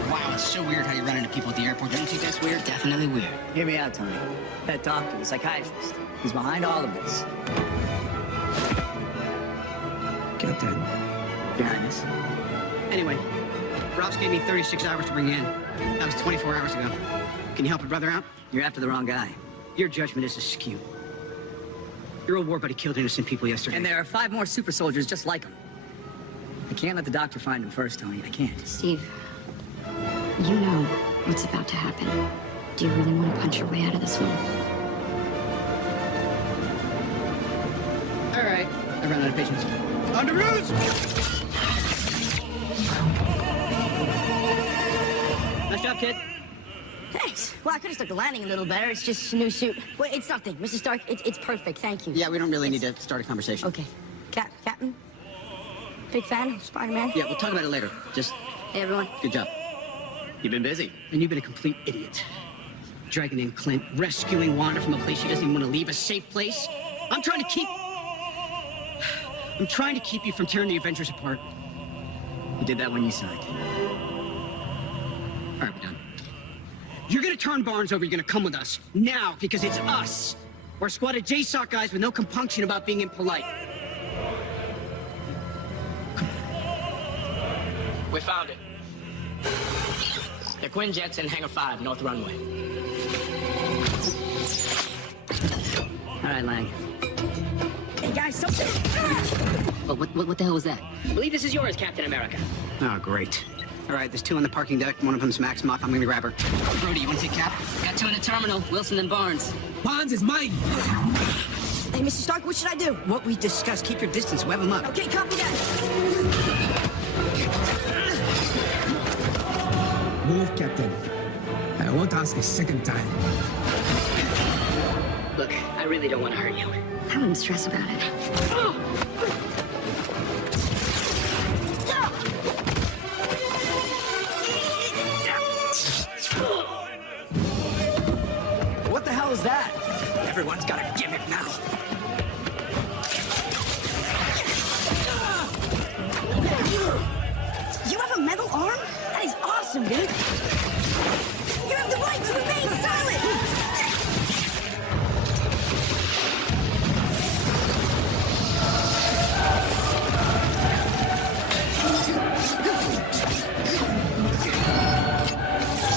Wow, it's so weird how you run into people at the airport. Don't you think that's weird? Definitely weird. Hear me out, Tony. That doctor, the psychiatrist, he's behind all of this. Captain. Behind us. Anyway, Ross gave me 36 hours to bring you in. That was 24 hours ago. Can you help a brother out? You're after the wrong guy. Your judgment is askew. Your old war buddy killed innocent people yesterday. And there are 5 more super soldiers just like him. I can't let the doctor find him first, Tony. I can't. Steve, you know What's about to happen? Do you really want to punch your way out of this hole? All right. I ran out of patience. On the roost! Nice job, kid. Thanks. Well, I could have stuck the landing a little better. It's just a new suit. Well, it's nothing, Mr. Stark. It's perfect. Thank you. Yeah, we don't really need to start a conversation. Okay. Captain? Big fan of Spider-Man? Yeah, we'll talk about it later. Just, Hey, everyone. good job. You've been busy. And you've been a complete idiot. Dragging in Clint, rescuing Wanda from a place she doesn't even want to leave, a safe place. I'm trying to keep you from tearing the Avengers apart. You did that when you signed. All right, we're done. You're gonna turn Barnes over, you're gonna come with us. Now, because it's us. We're a squad of JSOC guys with no compunction about being impolite. We found it. The Quinjet's in Hangar 5, North Runway. All right, Lang. Hey, guys, something. What the hell was that? I believe this is yours, Captain America. Oh, great. All right, there's 2 on the parking deck. One of them's Maximoff. I'm gonna grab her. Brody, you want to take Cap? Got 2 in the terminal, Wilson and Barnes. Barnes is mine. Hey, Mr. Stark, what should I do? What we discussed. Keep your distance. Web them up. Okay, copy that. Move, Captain. I won't ask a second time. Look, I really don't want to hurt you. I wouldn't stress about it. What the hell is that? Everyone's got a gimmick now. You have a metal arm? That is awesome, dude. You have the right to remain silent.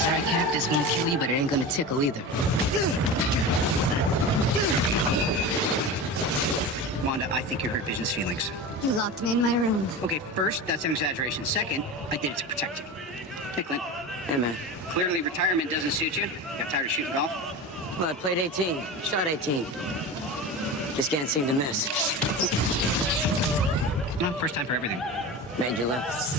Sorry, Cap, this won't kill you, but it ain't gonna tickle either. Wanda, I think you hurt Vision's feelings. You locked me in my room. Okay, first, that's an exaggeration. Second, I did it to protect you. Hey, Clint. Hey, man. Clearly, retirement doesn't suit you. Got tired of shooting golf? Well, I played 18, shot 18. Just can't seem to miss. Well, first time for everything. Made you laugh.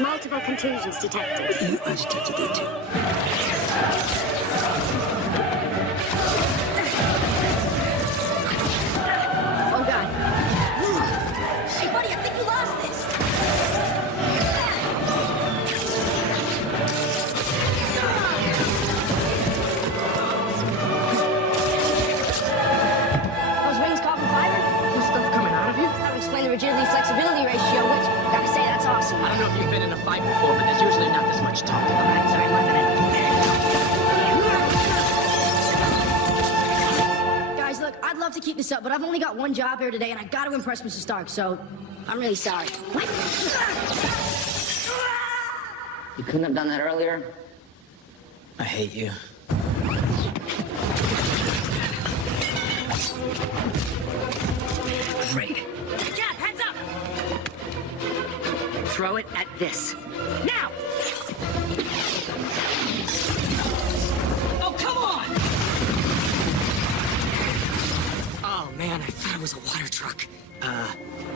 Multiple contusions detected. I detected that too. Oh, God. Hey, buddy, I think you lost this. Those rings carbon fiber? This stuff coming out of you? That would explain the rigidity-flexibility ratio, which, gotta say, that's awesome. I don't know if you've been in a fight before, but there's usually not this much talk. All right, sorry, my bad. Guys, look, I'd love to keep this up, but I've only got one job here today, and I gotta impress Mr. Stark, so I'm really sorry. You couldn't have done that earlier? I hate you. Great. Cap, heads up! Throw it at this. Now! Oh, come on! Oh, man, I thought it was a water truck.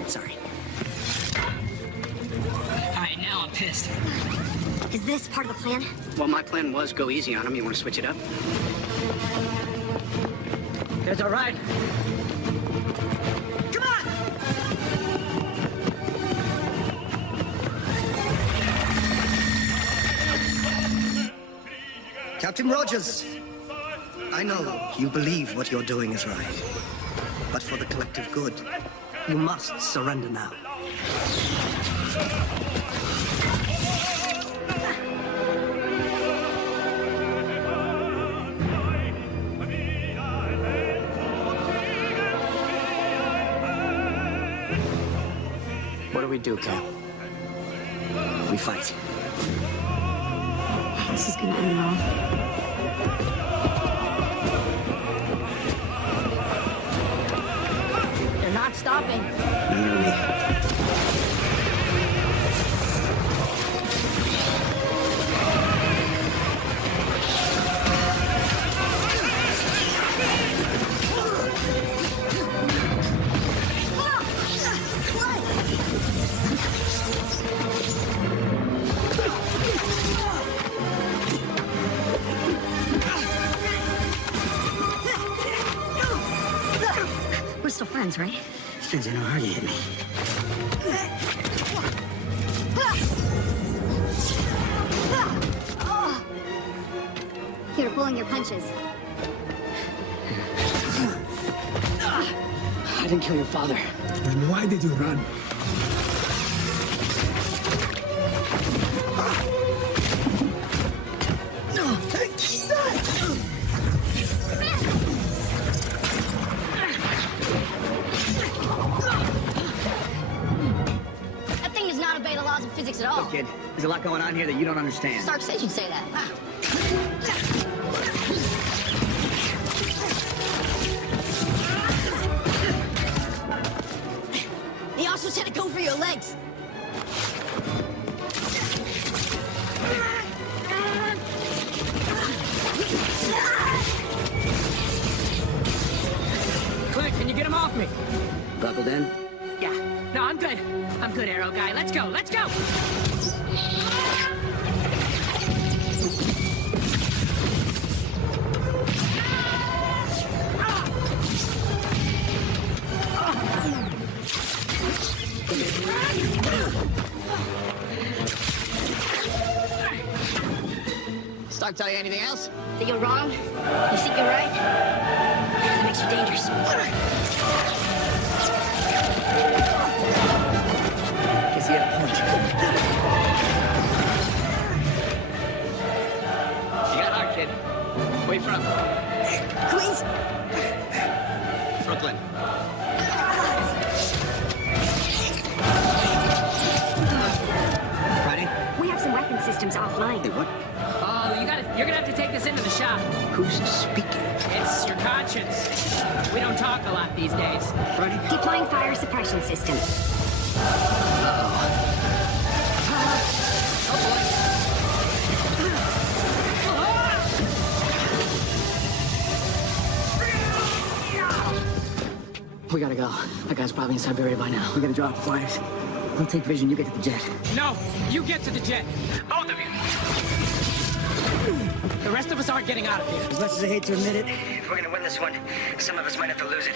Sorry. All right, now I'm pissed. Is this part of the plan? Well, my plan was go easy on him. You want to switch it up? It's all right. Come on! Captain Rogers, I know you believe what you're doing is right. But for the collective good, you must surrender now. What do we do, Cap? We fight. This is gonna end well. right? Remember me. We're still friends, right? Depends on how hard you hit me. You're pulling your punches. I didn't kill your father. Then why did you run? That thing does not obey the laws of physics at all. Look, kid, there's a lot going on here that you don't understand. Stark said you'd say that. He also said to go for your legs. Clint, can you get him off me? Buckled in? Yeah. No, I'm good. I'm good, Arrow guy. Let's go. Let's go. Stark tell you anything else? That you're wrong? You think you're right? That makes you dangerous. Guess he had a point. You got hard, kid. Where you from? Queens? Brooklyn. Friday? We have some weapon systems offline. Hey, what? Oh, you're gonna have to take this into the shop. Who's speaking? It's your conscience. We don't talk a lot these days. Friday? Deploying fire suppression system. We gotta go. That guy's probably in Siberia by now. We're gonna drop the flyers. I'll take Vision, you get to the jet. No, you get to the jet. Both of you. The rest of us aren't getting out of here. As much as I hate to admit it, if we're gonna win this one, some of us might have to lose it.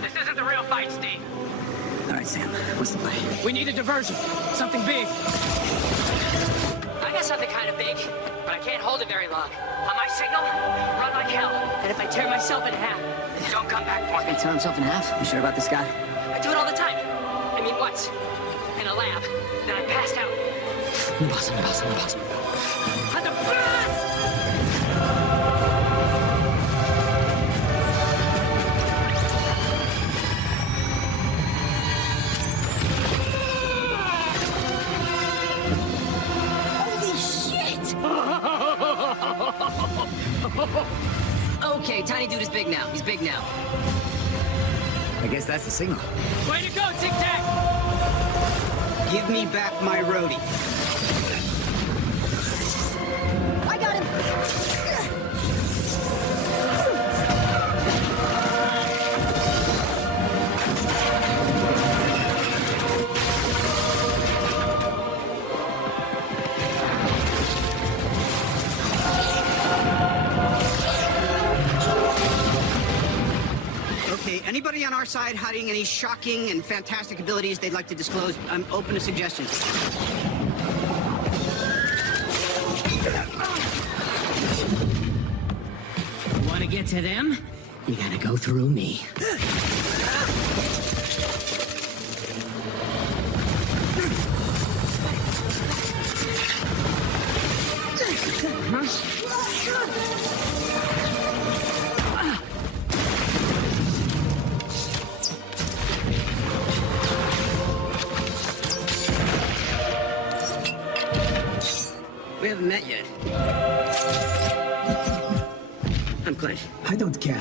This isn't the real fight, Steve. All right, Sam, what's the play? We need a diversion. Something big. I got something kind of big, but I can't hold it very long. On my signal, run like hell. And if I tear myself in half, don't come back for me. He tear himself in half? You sure about this guy? I do it all the time. I mean, once. In a lab. Then I passed out. Impossible. I'm the best! Holy shit! Okay, tiny dude is big now. He's big now. I guess that's the signal. Way to go, Tic Tac! Give me back my roadie. I got him! Okay, anybody on our side hiding any shocking and fantastic abilities they'd like to disclose? I'm open to suggestions. Want to get to them? You gotta go through me. We haven't met yet. I'm Clint. I don't care.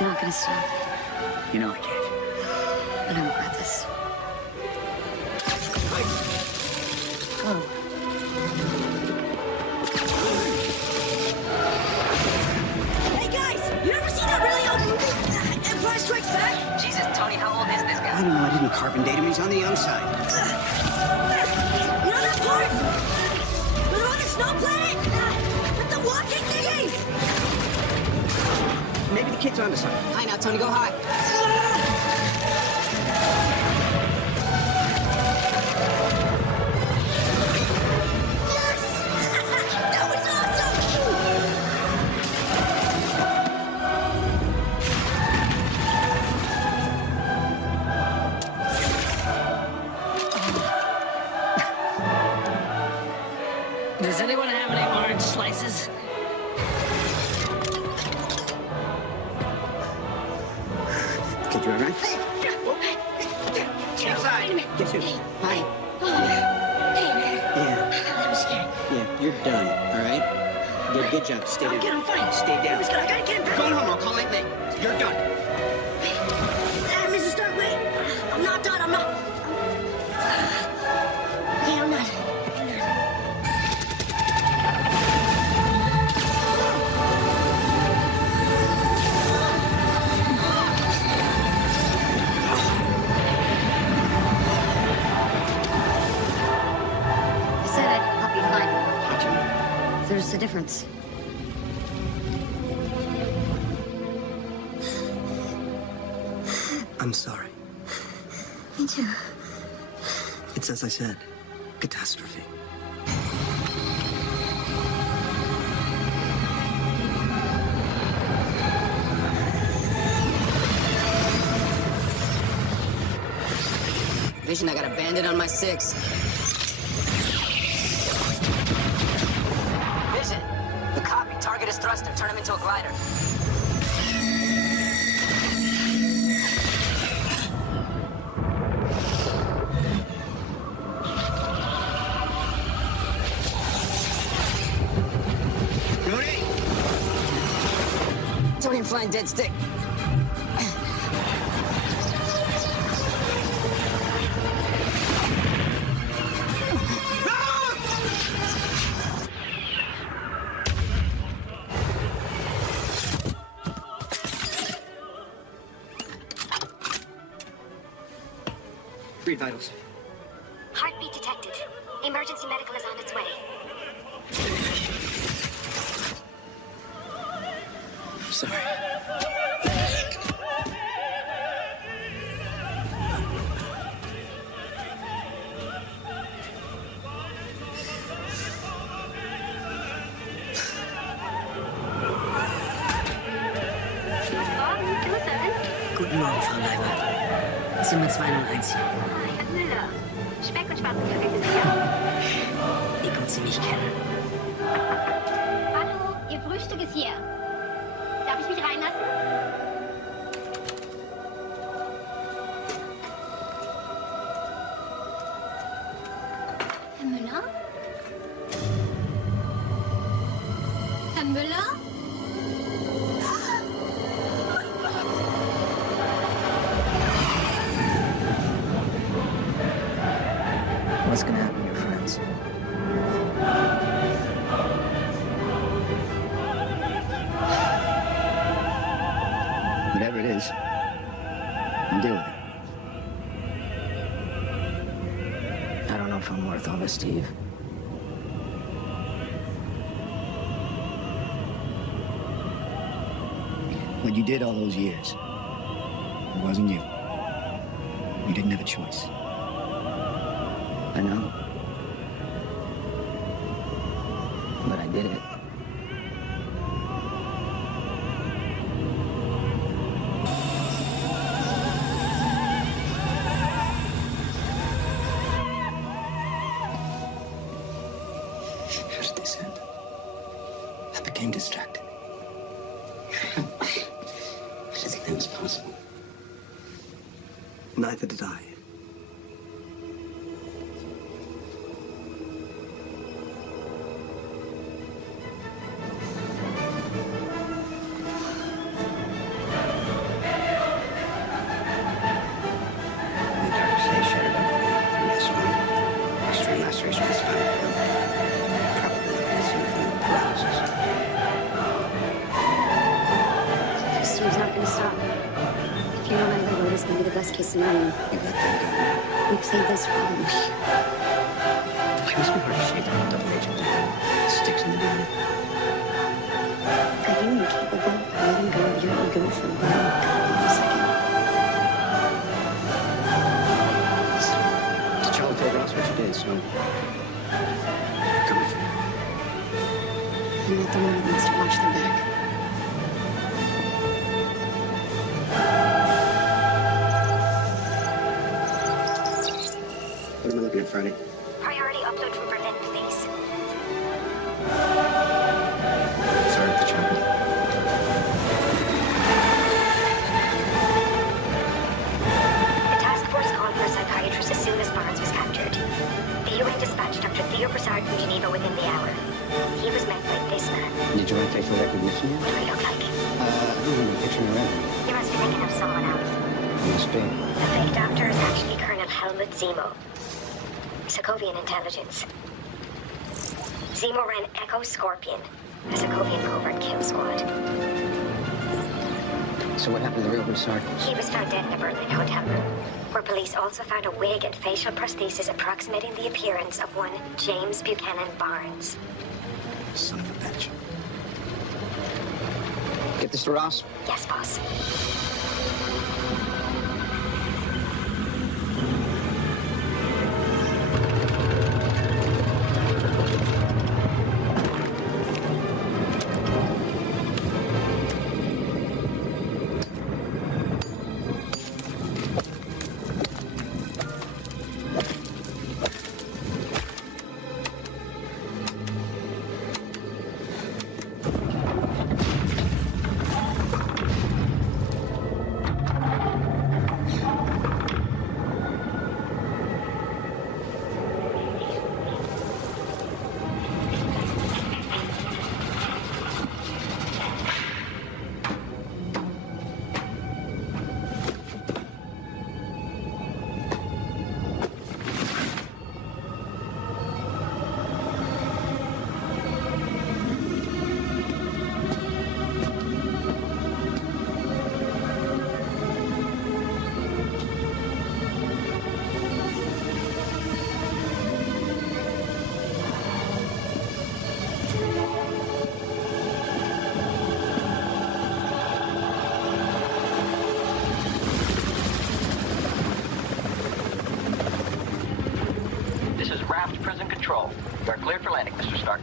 You're not gonna stop. You know I can't. I don't regret this. Whoa. Hey guys, you ever seen that really old movie? Empire Strikes Back? Jesus, Tony, how old is this I guy? don't know. I didn't carbon date him. He's on the young side. You know that part? Where they're on the snow planet? With the walking thingies? Maybe the kid's onto something. Hi now, Tony, go high. That was awesome! Does anyone have any orange slices? Kid, you all right? Inside. Guess who? Hi. Yeah. I'm scared. Yeah, you're done, all right? Good job. Stay down. I'm fine. Stay down. I gotta get him back. Going home. I'll call Aunt May. You're done. Mrs. Stark, wait. I'm not done. I'm not. Okay, I'm not. I said I'll be fine. There's a difference. I'm sorry. Me too. It's as I said, catastrophe. Vision, I got a bandit on my 6. Vision, the copy. Target is thruster. Turn him into a glider. Tony, I'm flying dead stick. Read vitals. Heartbeat detected. Emergency medical is on its way. I'm sorry. Guten Morgen, Frau Leiber. Zimmer 201 hier. Herr Müller. Speck und Schwarzenberg ist sicher. Wie gut Sie mich kennen. Hallo, Ihr Frühstück ist hier. Darf ich mich reinlassen? Herr Müller? Herr Müller? What's gonna happen to your friends? Whatever it is, I'll deal with it. I don't know if I'm worth all this, Steve. What you did all those years, it wasn't you. You didn't have a choice. I know. But I did it. How did this end? I became distracted. I didn't think that was possible. Neither did I. best case scenario. You got that We played this wrong. It must be hard to shake that double agent that sticks in the DNA. Are you incapable of letting go of your ego for 1 goddamn second? T'Challa told Ross what you did, so coming for you. I'm not the one that wants to watch their back. What am I looking at Friday? Priority upload from Berlin, please. Sorry, T'Challa. The task force called for a psychiatrist as soon as Barnes was captured. The UN dispatched Dr. Theo Broussard from Geneva within the hour. He was met by this man. Did you want facial recognition yet? What do I look like? I don't remember picturing her ever. You must be thinking of someone else. Must be. The fake doctor is actually Colonel Helmut Zemo. Sokovian intelligence. Zemo ran Echo Scorpion, a Sokovian covert kill squad. So what happened to the real Broussard? He was found dead in a Berlin hotel room, where police also found a wig and facial prosthesis approximating the appearance of one James Buchanan Barnes. Son of a bitch. Get this to Ross? Yes, boss. This is Raft Prison Control. You are cleared for landing, Mr. Stark.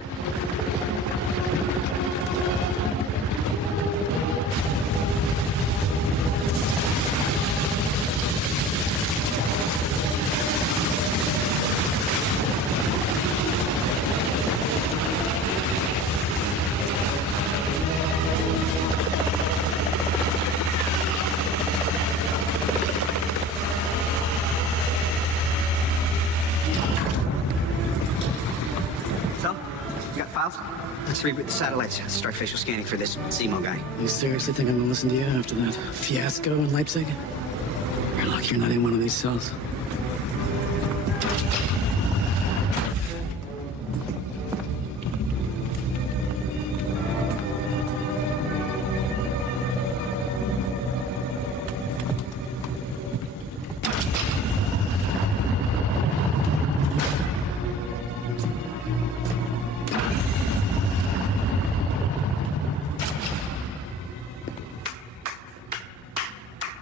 So, you got files? Let's reboot the satellites. Start facial scanning for this Zemo guy. You seriously think I'm gonna listen to you after that fiasco in Leipzig? You're lucky you're not in one of these cells.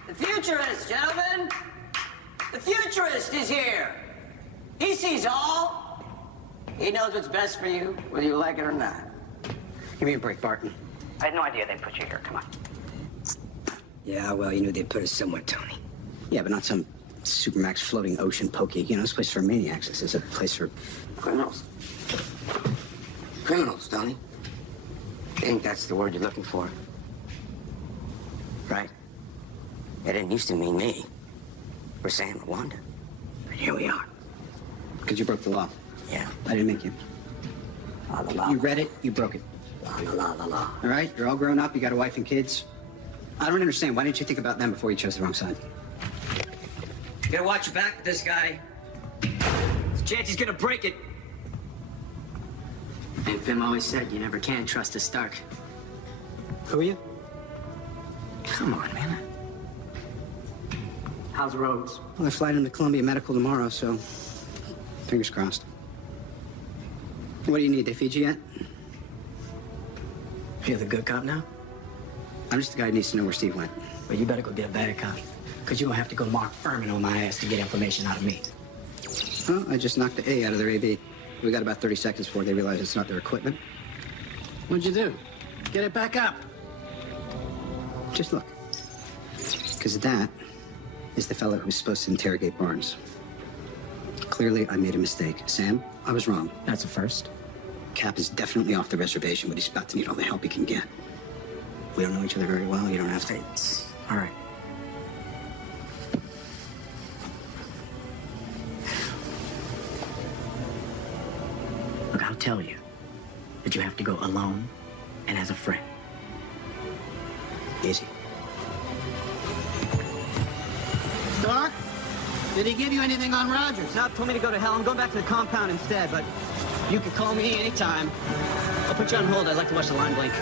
The futurist, gentlemen! The futurist is here! He sees all. He knows what's best for you, whether you like it or not. Give me a break, Barton. I had no idea they'd put you here. Come on. Yeah, well, you knew they'd put us somewhere, Tony. Yeah, but not some Supermax floating ocean pokey. You know, this place for maniacs. This is a place for Criminals. Criminals, Tony. I think that's the word you're looking for. Right? It didn't used to mean me. Or Sam or Wanda. But here we are. Because you broke the law. Yeah. I didn't make you. La la la. You read it, you broke it. La la la la la. All right? You're all grown up, you got a wife and kids. I don't understand. Why didn't you think about them before you chose the wrong side? You gotta watch your back with this guy. There's a chance he's gonna break it. And Pym always said you never can trust a Stark. Who are you? Come on, man. How's Rhodes? Well, I fly him to Columbia Medical tomorrow, so fingers crossed. What do you need? They feed you yet? You're the good cop now? I'm just the guy who needs to know where Steve went. Well, you better go be a bad cop. Because you don't have to go Mark Furman on my ass to get information out of me. Well, I just knocked the A out of their AB. We got about 30 seconds before they realize it's not their equipment. What'd you do? Get it back up. Just look. Because that is the fellow who's supposed to interrogate Barnes. Clearly, I made a mistake. Sam, I was wrong. That's a first. Cap is definitely off the reservation, but he's about to need all the help he can get. We don't know each other very well. You don't have to. All right. Look, I'll tell you that you have to go alone and as a friend. Easy. Doc, did he give you anything on Rogers? No, told me to go to hell. I'm going back to the compound instead, but you can call me anytime. I'll put you on hold. I'd like to watch the line blink.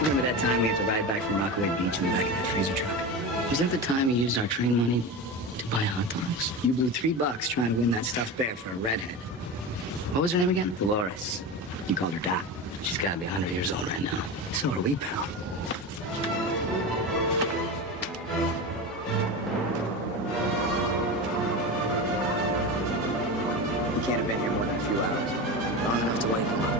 Remember that time we had to ride back from Rockaway Beach in the back of that freezer truck? Was that the time we used our train money to buy hot dogs? You blew $3 trying to win that stuffed bear for a redhead. What was her name again? Dolores. You called her Doc. She's gotta be 100 years old right now. So are we, pal. You can't have been here more than a few hours. Long enough to wake him up.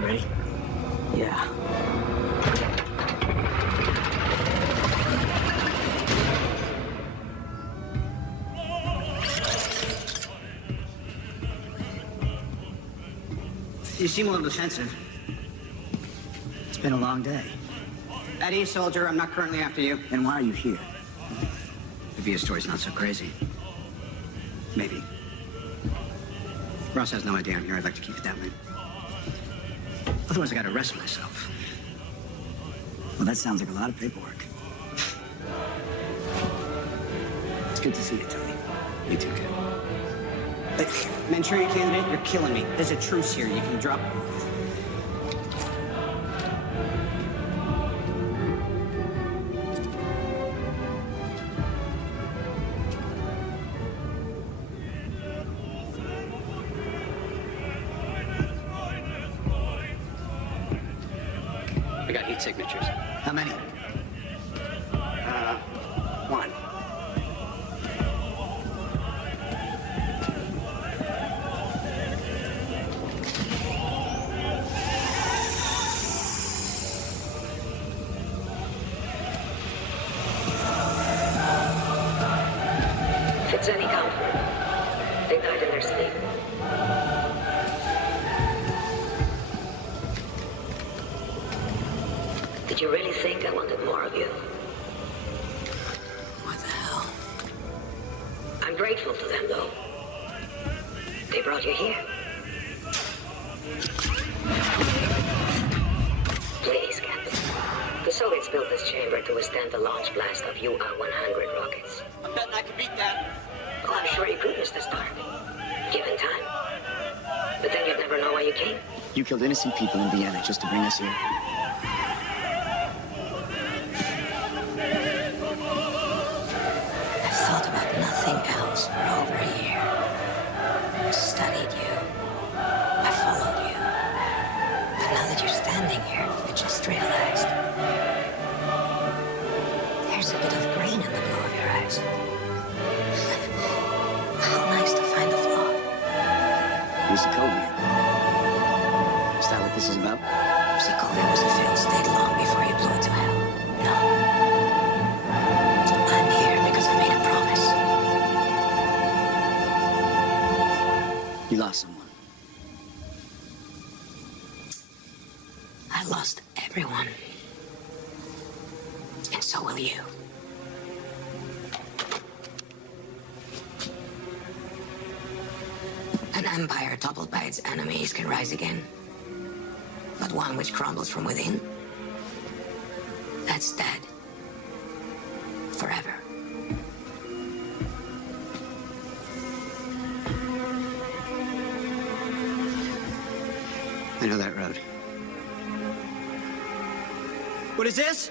Ready? Yeah. You seem a little defensive. It's been a long day. At ease, soldier. I'm not currently after you. Then why are you here? Maybe his story's not so crazy. Maybe. Ross has no idea I'm here. I'd like to keep it that way. Otherwise, I gotta arrest myself. Well, that sounds like a lot of paperwork. It's good to see you, Tony. You too, kid. Manchurian candidate, you're killing me. There's a truce here. You can drop. I got heat signatures. How many? One. If it's any comfort, they died in their sleep. Did you really think I wanted more of you? What the hell? I'm grateful to them, though. They brought you here. Soviets built this chamber to withstand the launch blast of UR-100 rockets. I'm betting I can beat that. Oh, I'm sure you could, Mr. Stark. Given time. But then you'd never know why you came. You killed innocent people in Vienna just to bring us here. I've thought about nothing else for over a year. Studied you. I followed you. But now that you're standing here, I just realized there's a bit of green in the blue of your eyes. How nice to find a flaw. You're Sokovia. Is that what this is about? Sokovia was a failed state long before you blew it to hell. No. I'm here because I made a promise. You lost someone. I lost everyone. And so will you. An empire toppled by its enemies can rise again. But one which crumbles from within, that's dead. Forever. I know that road. What is this?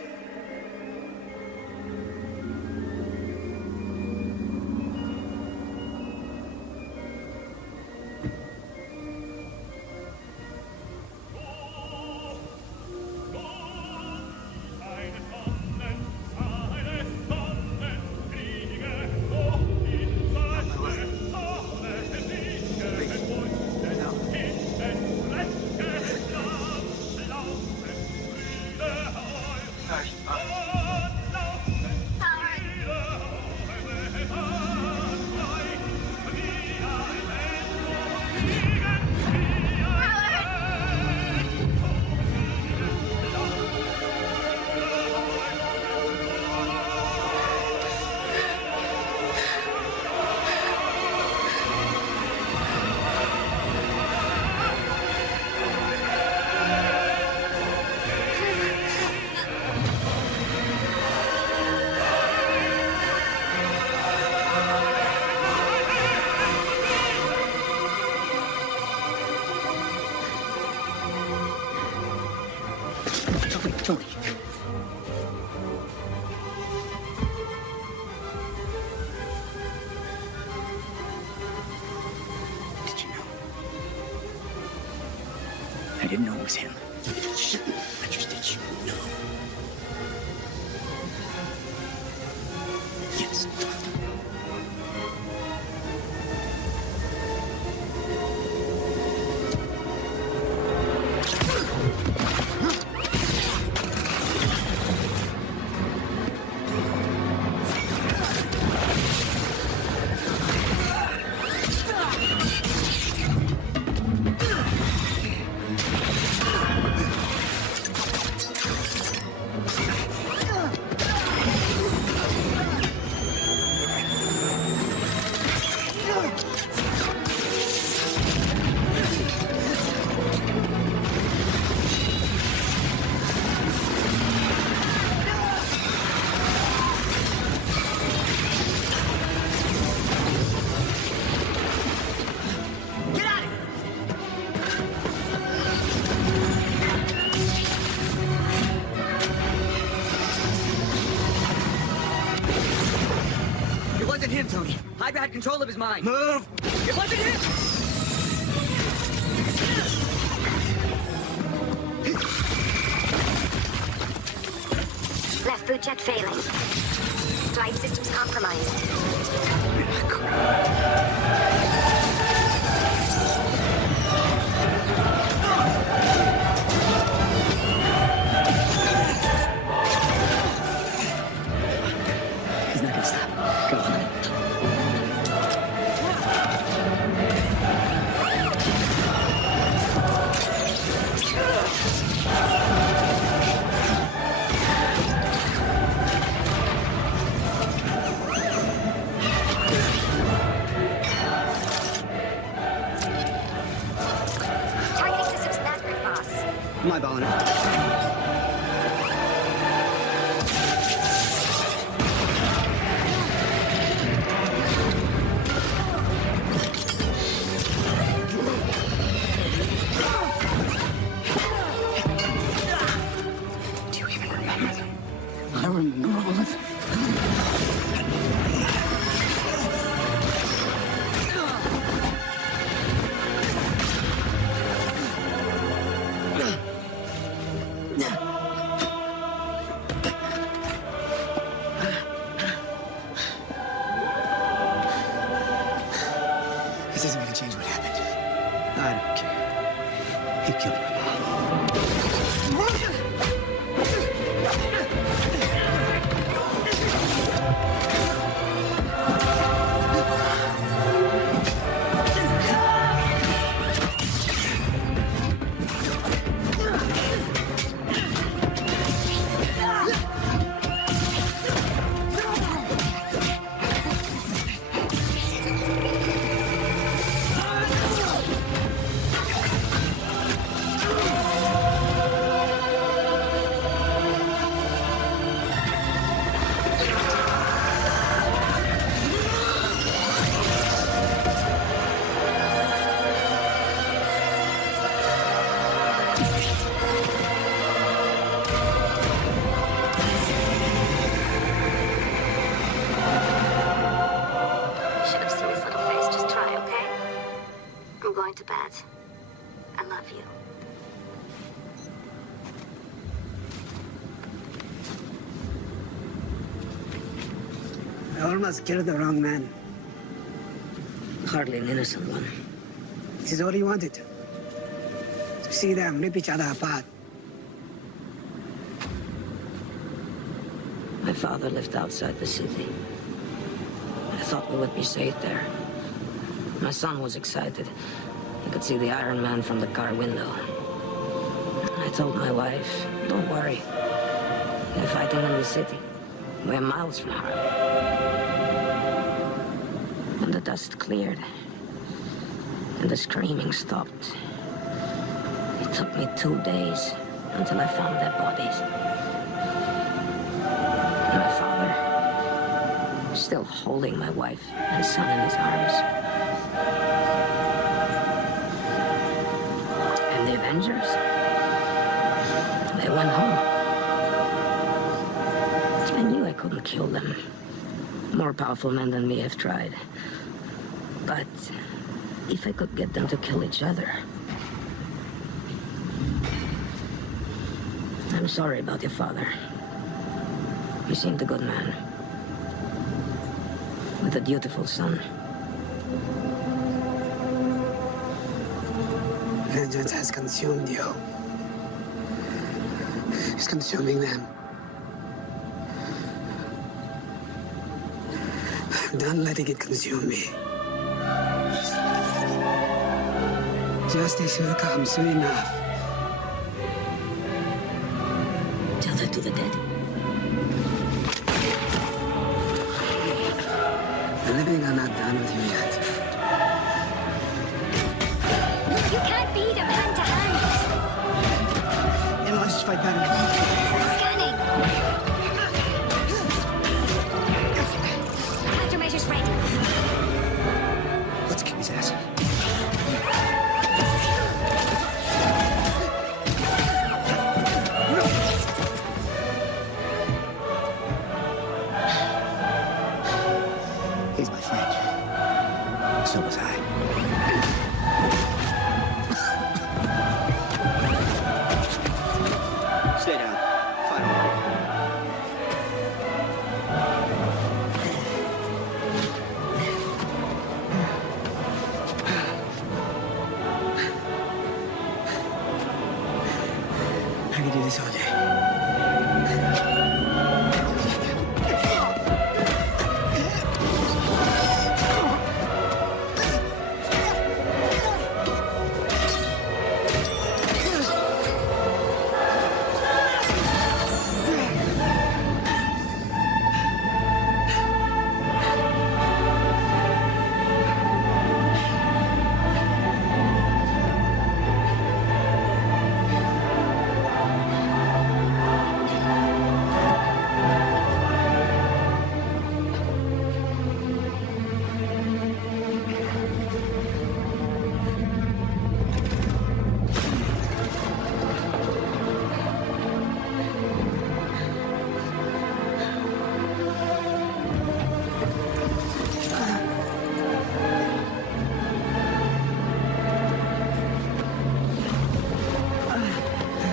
Tony. Did you know? I didn't know it was him. I just did you know? Yes. It wasn't him, Tony. Hydra had control of his mind. Move! It wasn't him! Left boot jet failing. Flight systems compromised. He's not gonna stop. Go on. Targeting systems network, boss. My balling it. change what happened. I don't care. He killed my Should have seen his little face. Just try, okay? I'm going to bed. I love you. I almost killed the wrong man. Hardly an innocent one. This is all he wanted. To see them rip each other apart. My father lived outside the city. I thought we would be safe there. My son was excited. He could see the Iron Man from the car window. I told my wife, don't worry. They're fighting in the city. We're miles from Harlem. When the dust cleared and the screaming stopped, it took me 2 days until I found their bodies. My father, still holding my wife and son in his arms. And the Avengers, they went home. I knew I couldn't kill them. More powerful men than me have tried. But if I could get them to kill each other... I'm sorry about your father. He seemed a good man. With a dutiful son. Vengeance has consumed you. It's consuming them. I'm done letting it consume me. Justice will come soon enough. Tell that to the dead. The living are not done with you yet. You can't beat him hand to hand. Then let's just fight better. Scanning. Countermeasures ready. Let's kick his ass. He's my friend. So was I. Stay down. Fire. I could do this all day.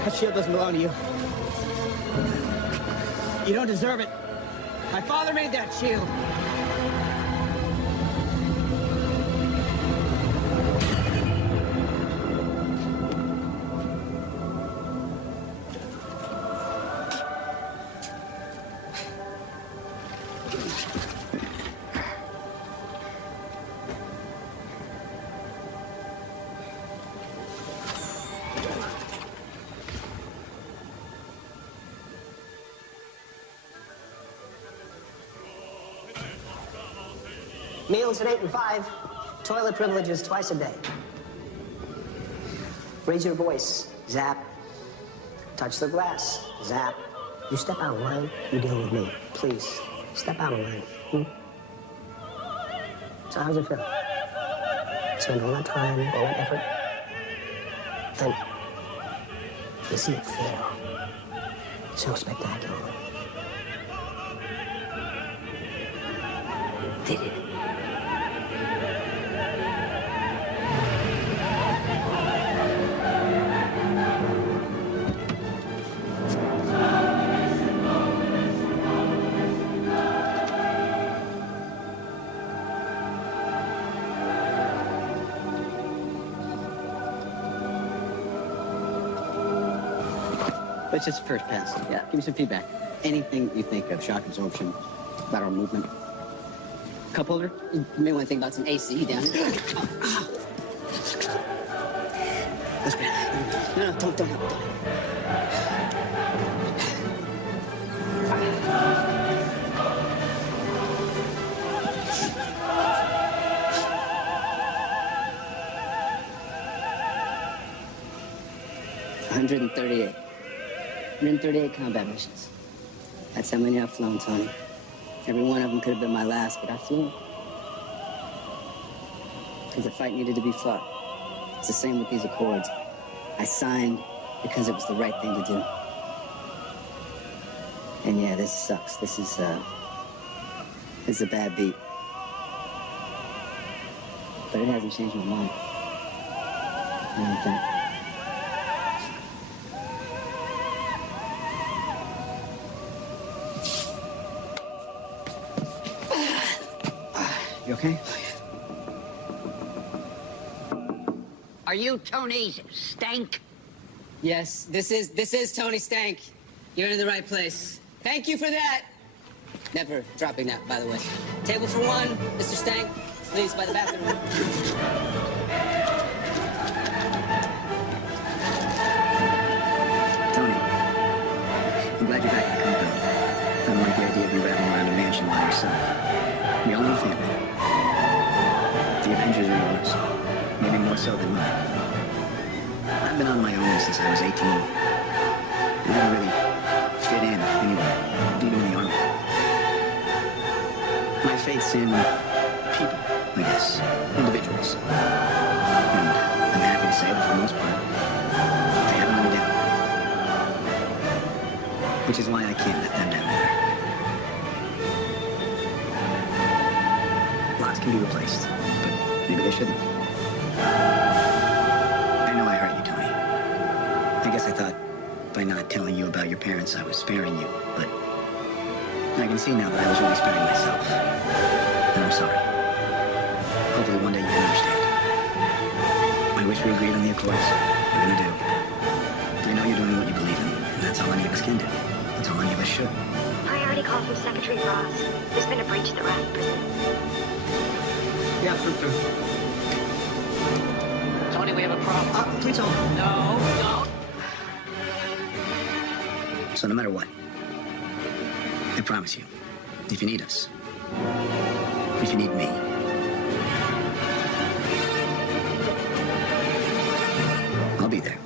That shield doesn't belong to you. You don't deserve it. My father made that shield. Meals at 8 and 5. Toilet privileges twice a day. Raise your voice. Zap. Touch the glass. Zap. You step out of line, you deal with me. Please, step out of line. So how's it feel? Spend all that time, all that effort, and you see it fail. So spectacular. Did it? Let's just first pass. Yeah. Give me some feedback. Anything you think of, shock absorption, lateral movement. Cup holder? You may want to think about some AC down here. That's good. No, don't. 138 combat missions. That's how many I've flown, Tony. Every one of them could have been my last, but I flew. Because the fight needed to be fought. It's the same with these Accords. I signed because it was the right thing to do. And yeah, this sucks. This is a bad beat. But it hasn't changed my mind. I don't think. You okay? Are you Tony Stank? Yes, this is Tony Stank. You're in the right place. Thank you for that. Never dropping that, by the way. Table for one, Mr. Stank. Please, by the bathroom. Tony, I'm glad you're back in the compound. I don't like the idea of you rattling around a mansion by yourself. We all need a family. The Avengers are yours. Maybe more so than mine. I've been on my own since I was 18. I never really fit in anywhere, even in the army. My faith's in people, I guess. Individuals. And I'm happy to say that for the most part, they haven't let me down. Which is why I can't let them down either. Lots can be replaced, but maybe they shouldn't. I know I hurt you, Tony. I guess I thought by not telling you about your parents, I was sparing you, but I can see now that I was really sparing myself. And I'm sorry. Hopefully one day you can understand. I wish we agreed on the Accords. I really do. I know you're doing what you believe in, and that's all any of us can do. That's all any of us should. Priority call from Secretary Ross. There's been a breach at the Raft prison. Yeah, through. Tony, we have a problem. Please hold. No. So no matter what, I promise you, if you need us, if you need me, I'll be there.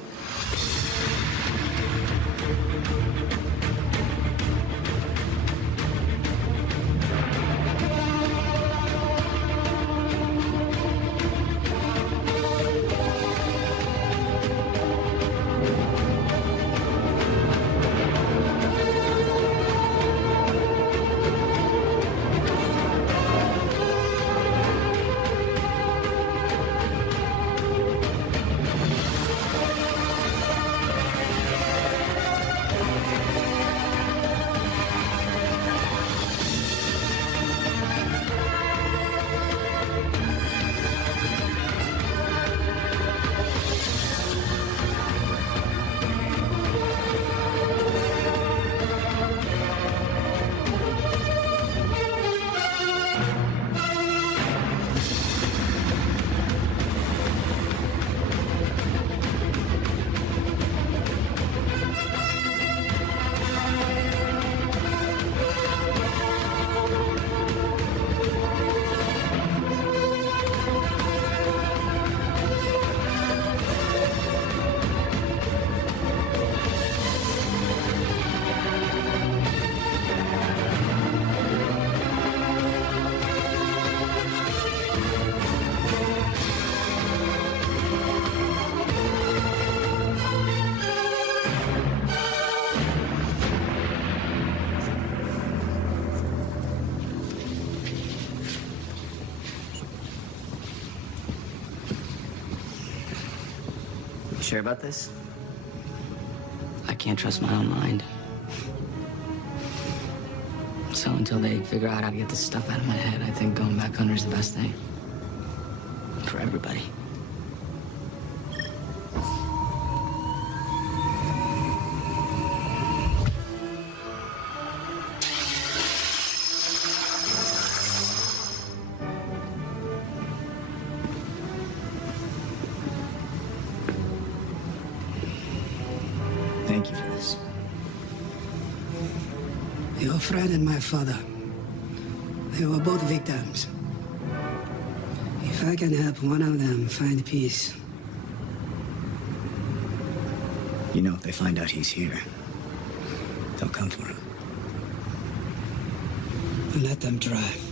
Sure about this? I can't trust my own mind. So until they figure out how to get this stuff out of my head, I think going back under is the best thing. For everybody. Thank you for this. Your friend and my father, they were both victims. If I can help one of them find peace. You know, if they find out he's here, they'll come for him. Let them try.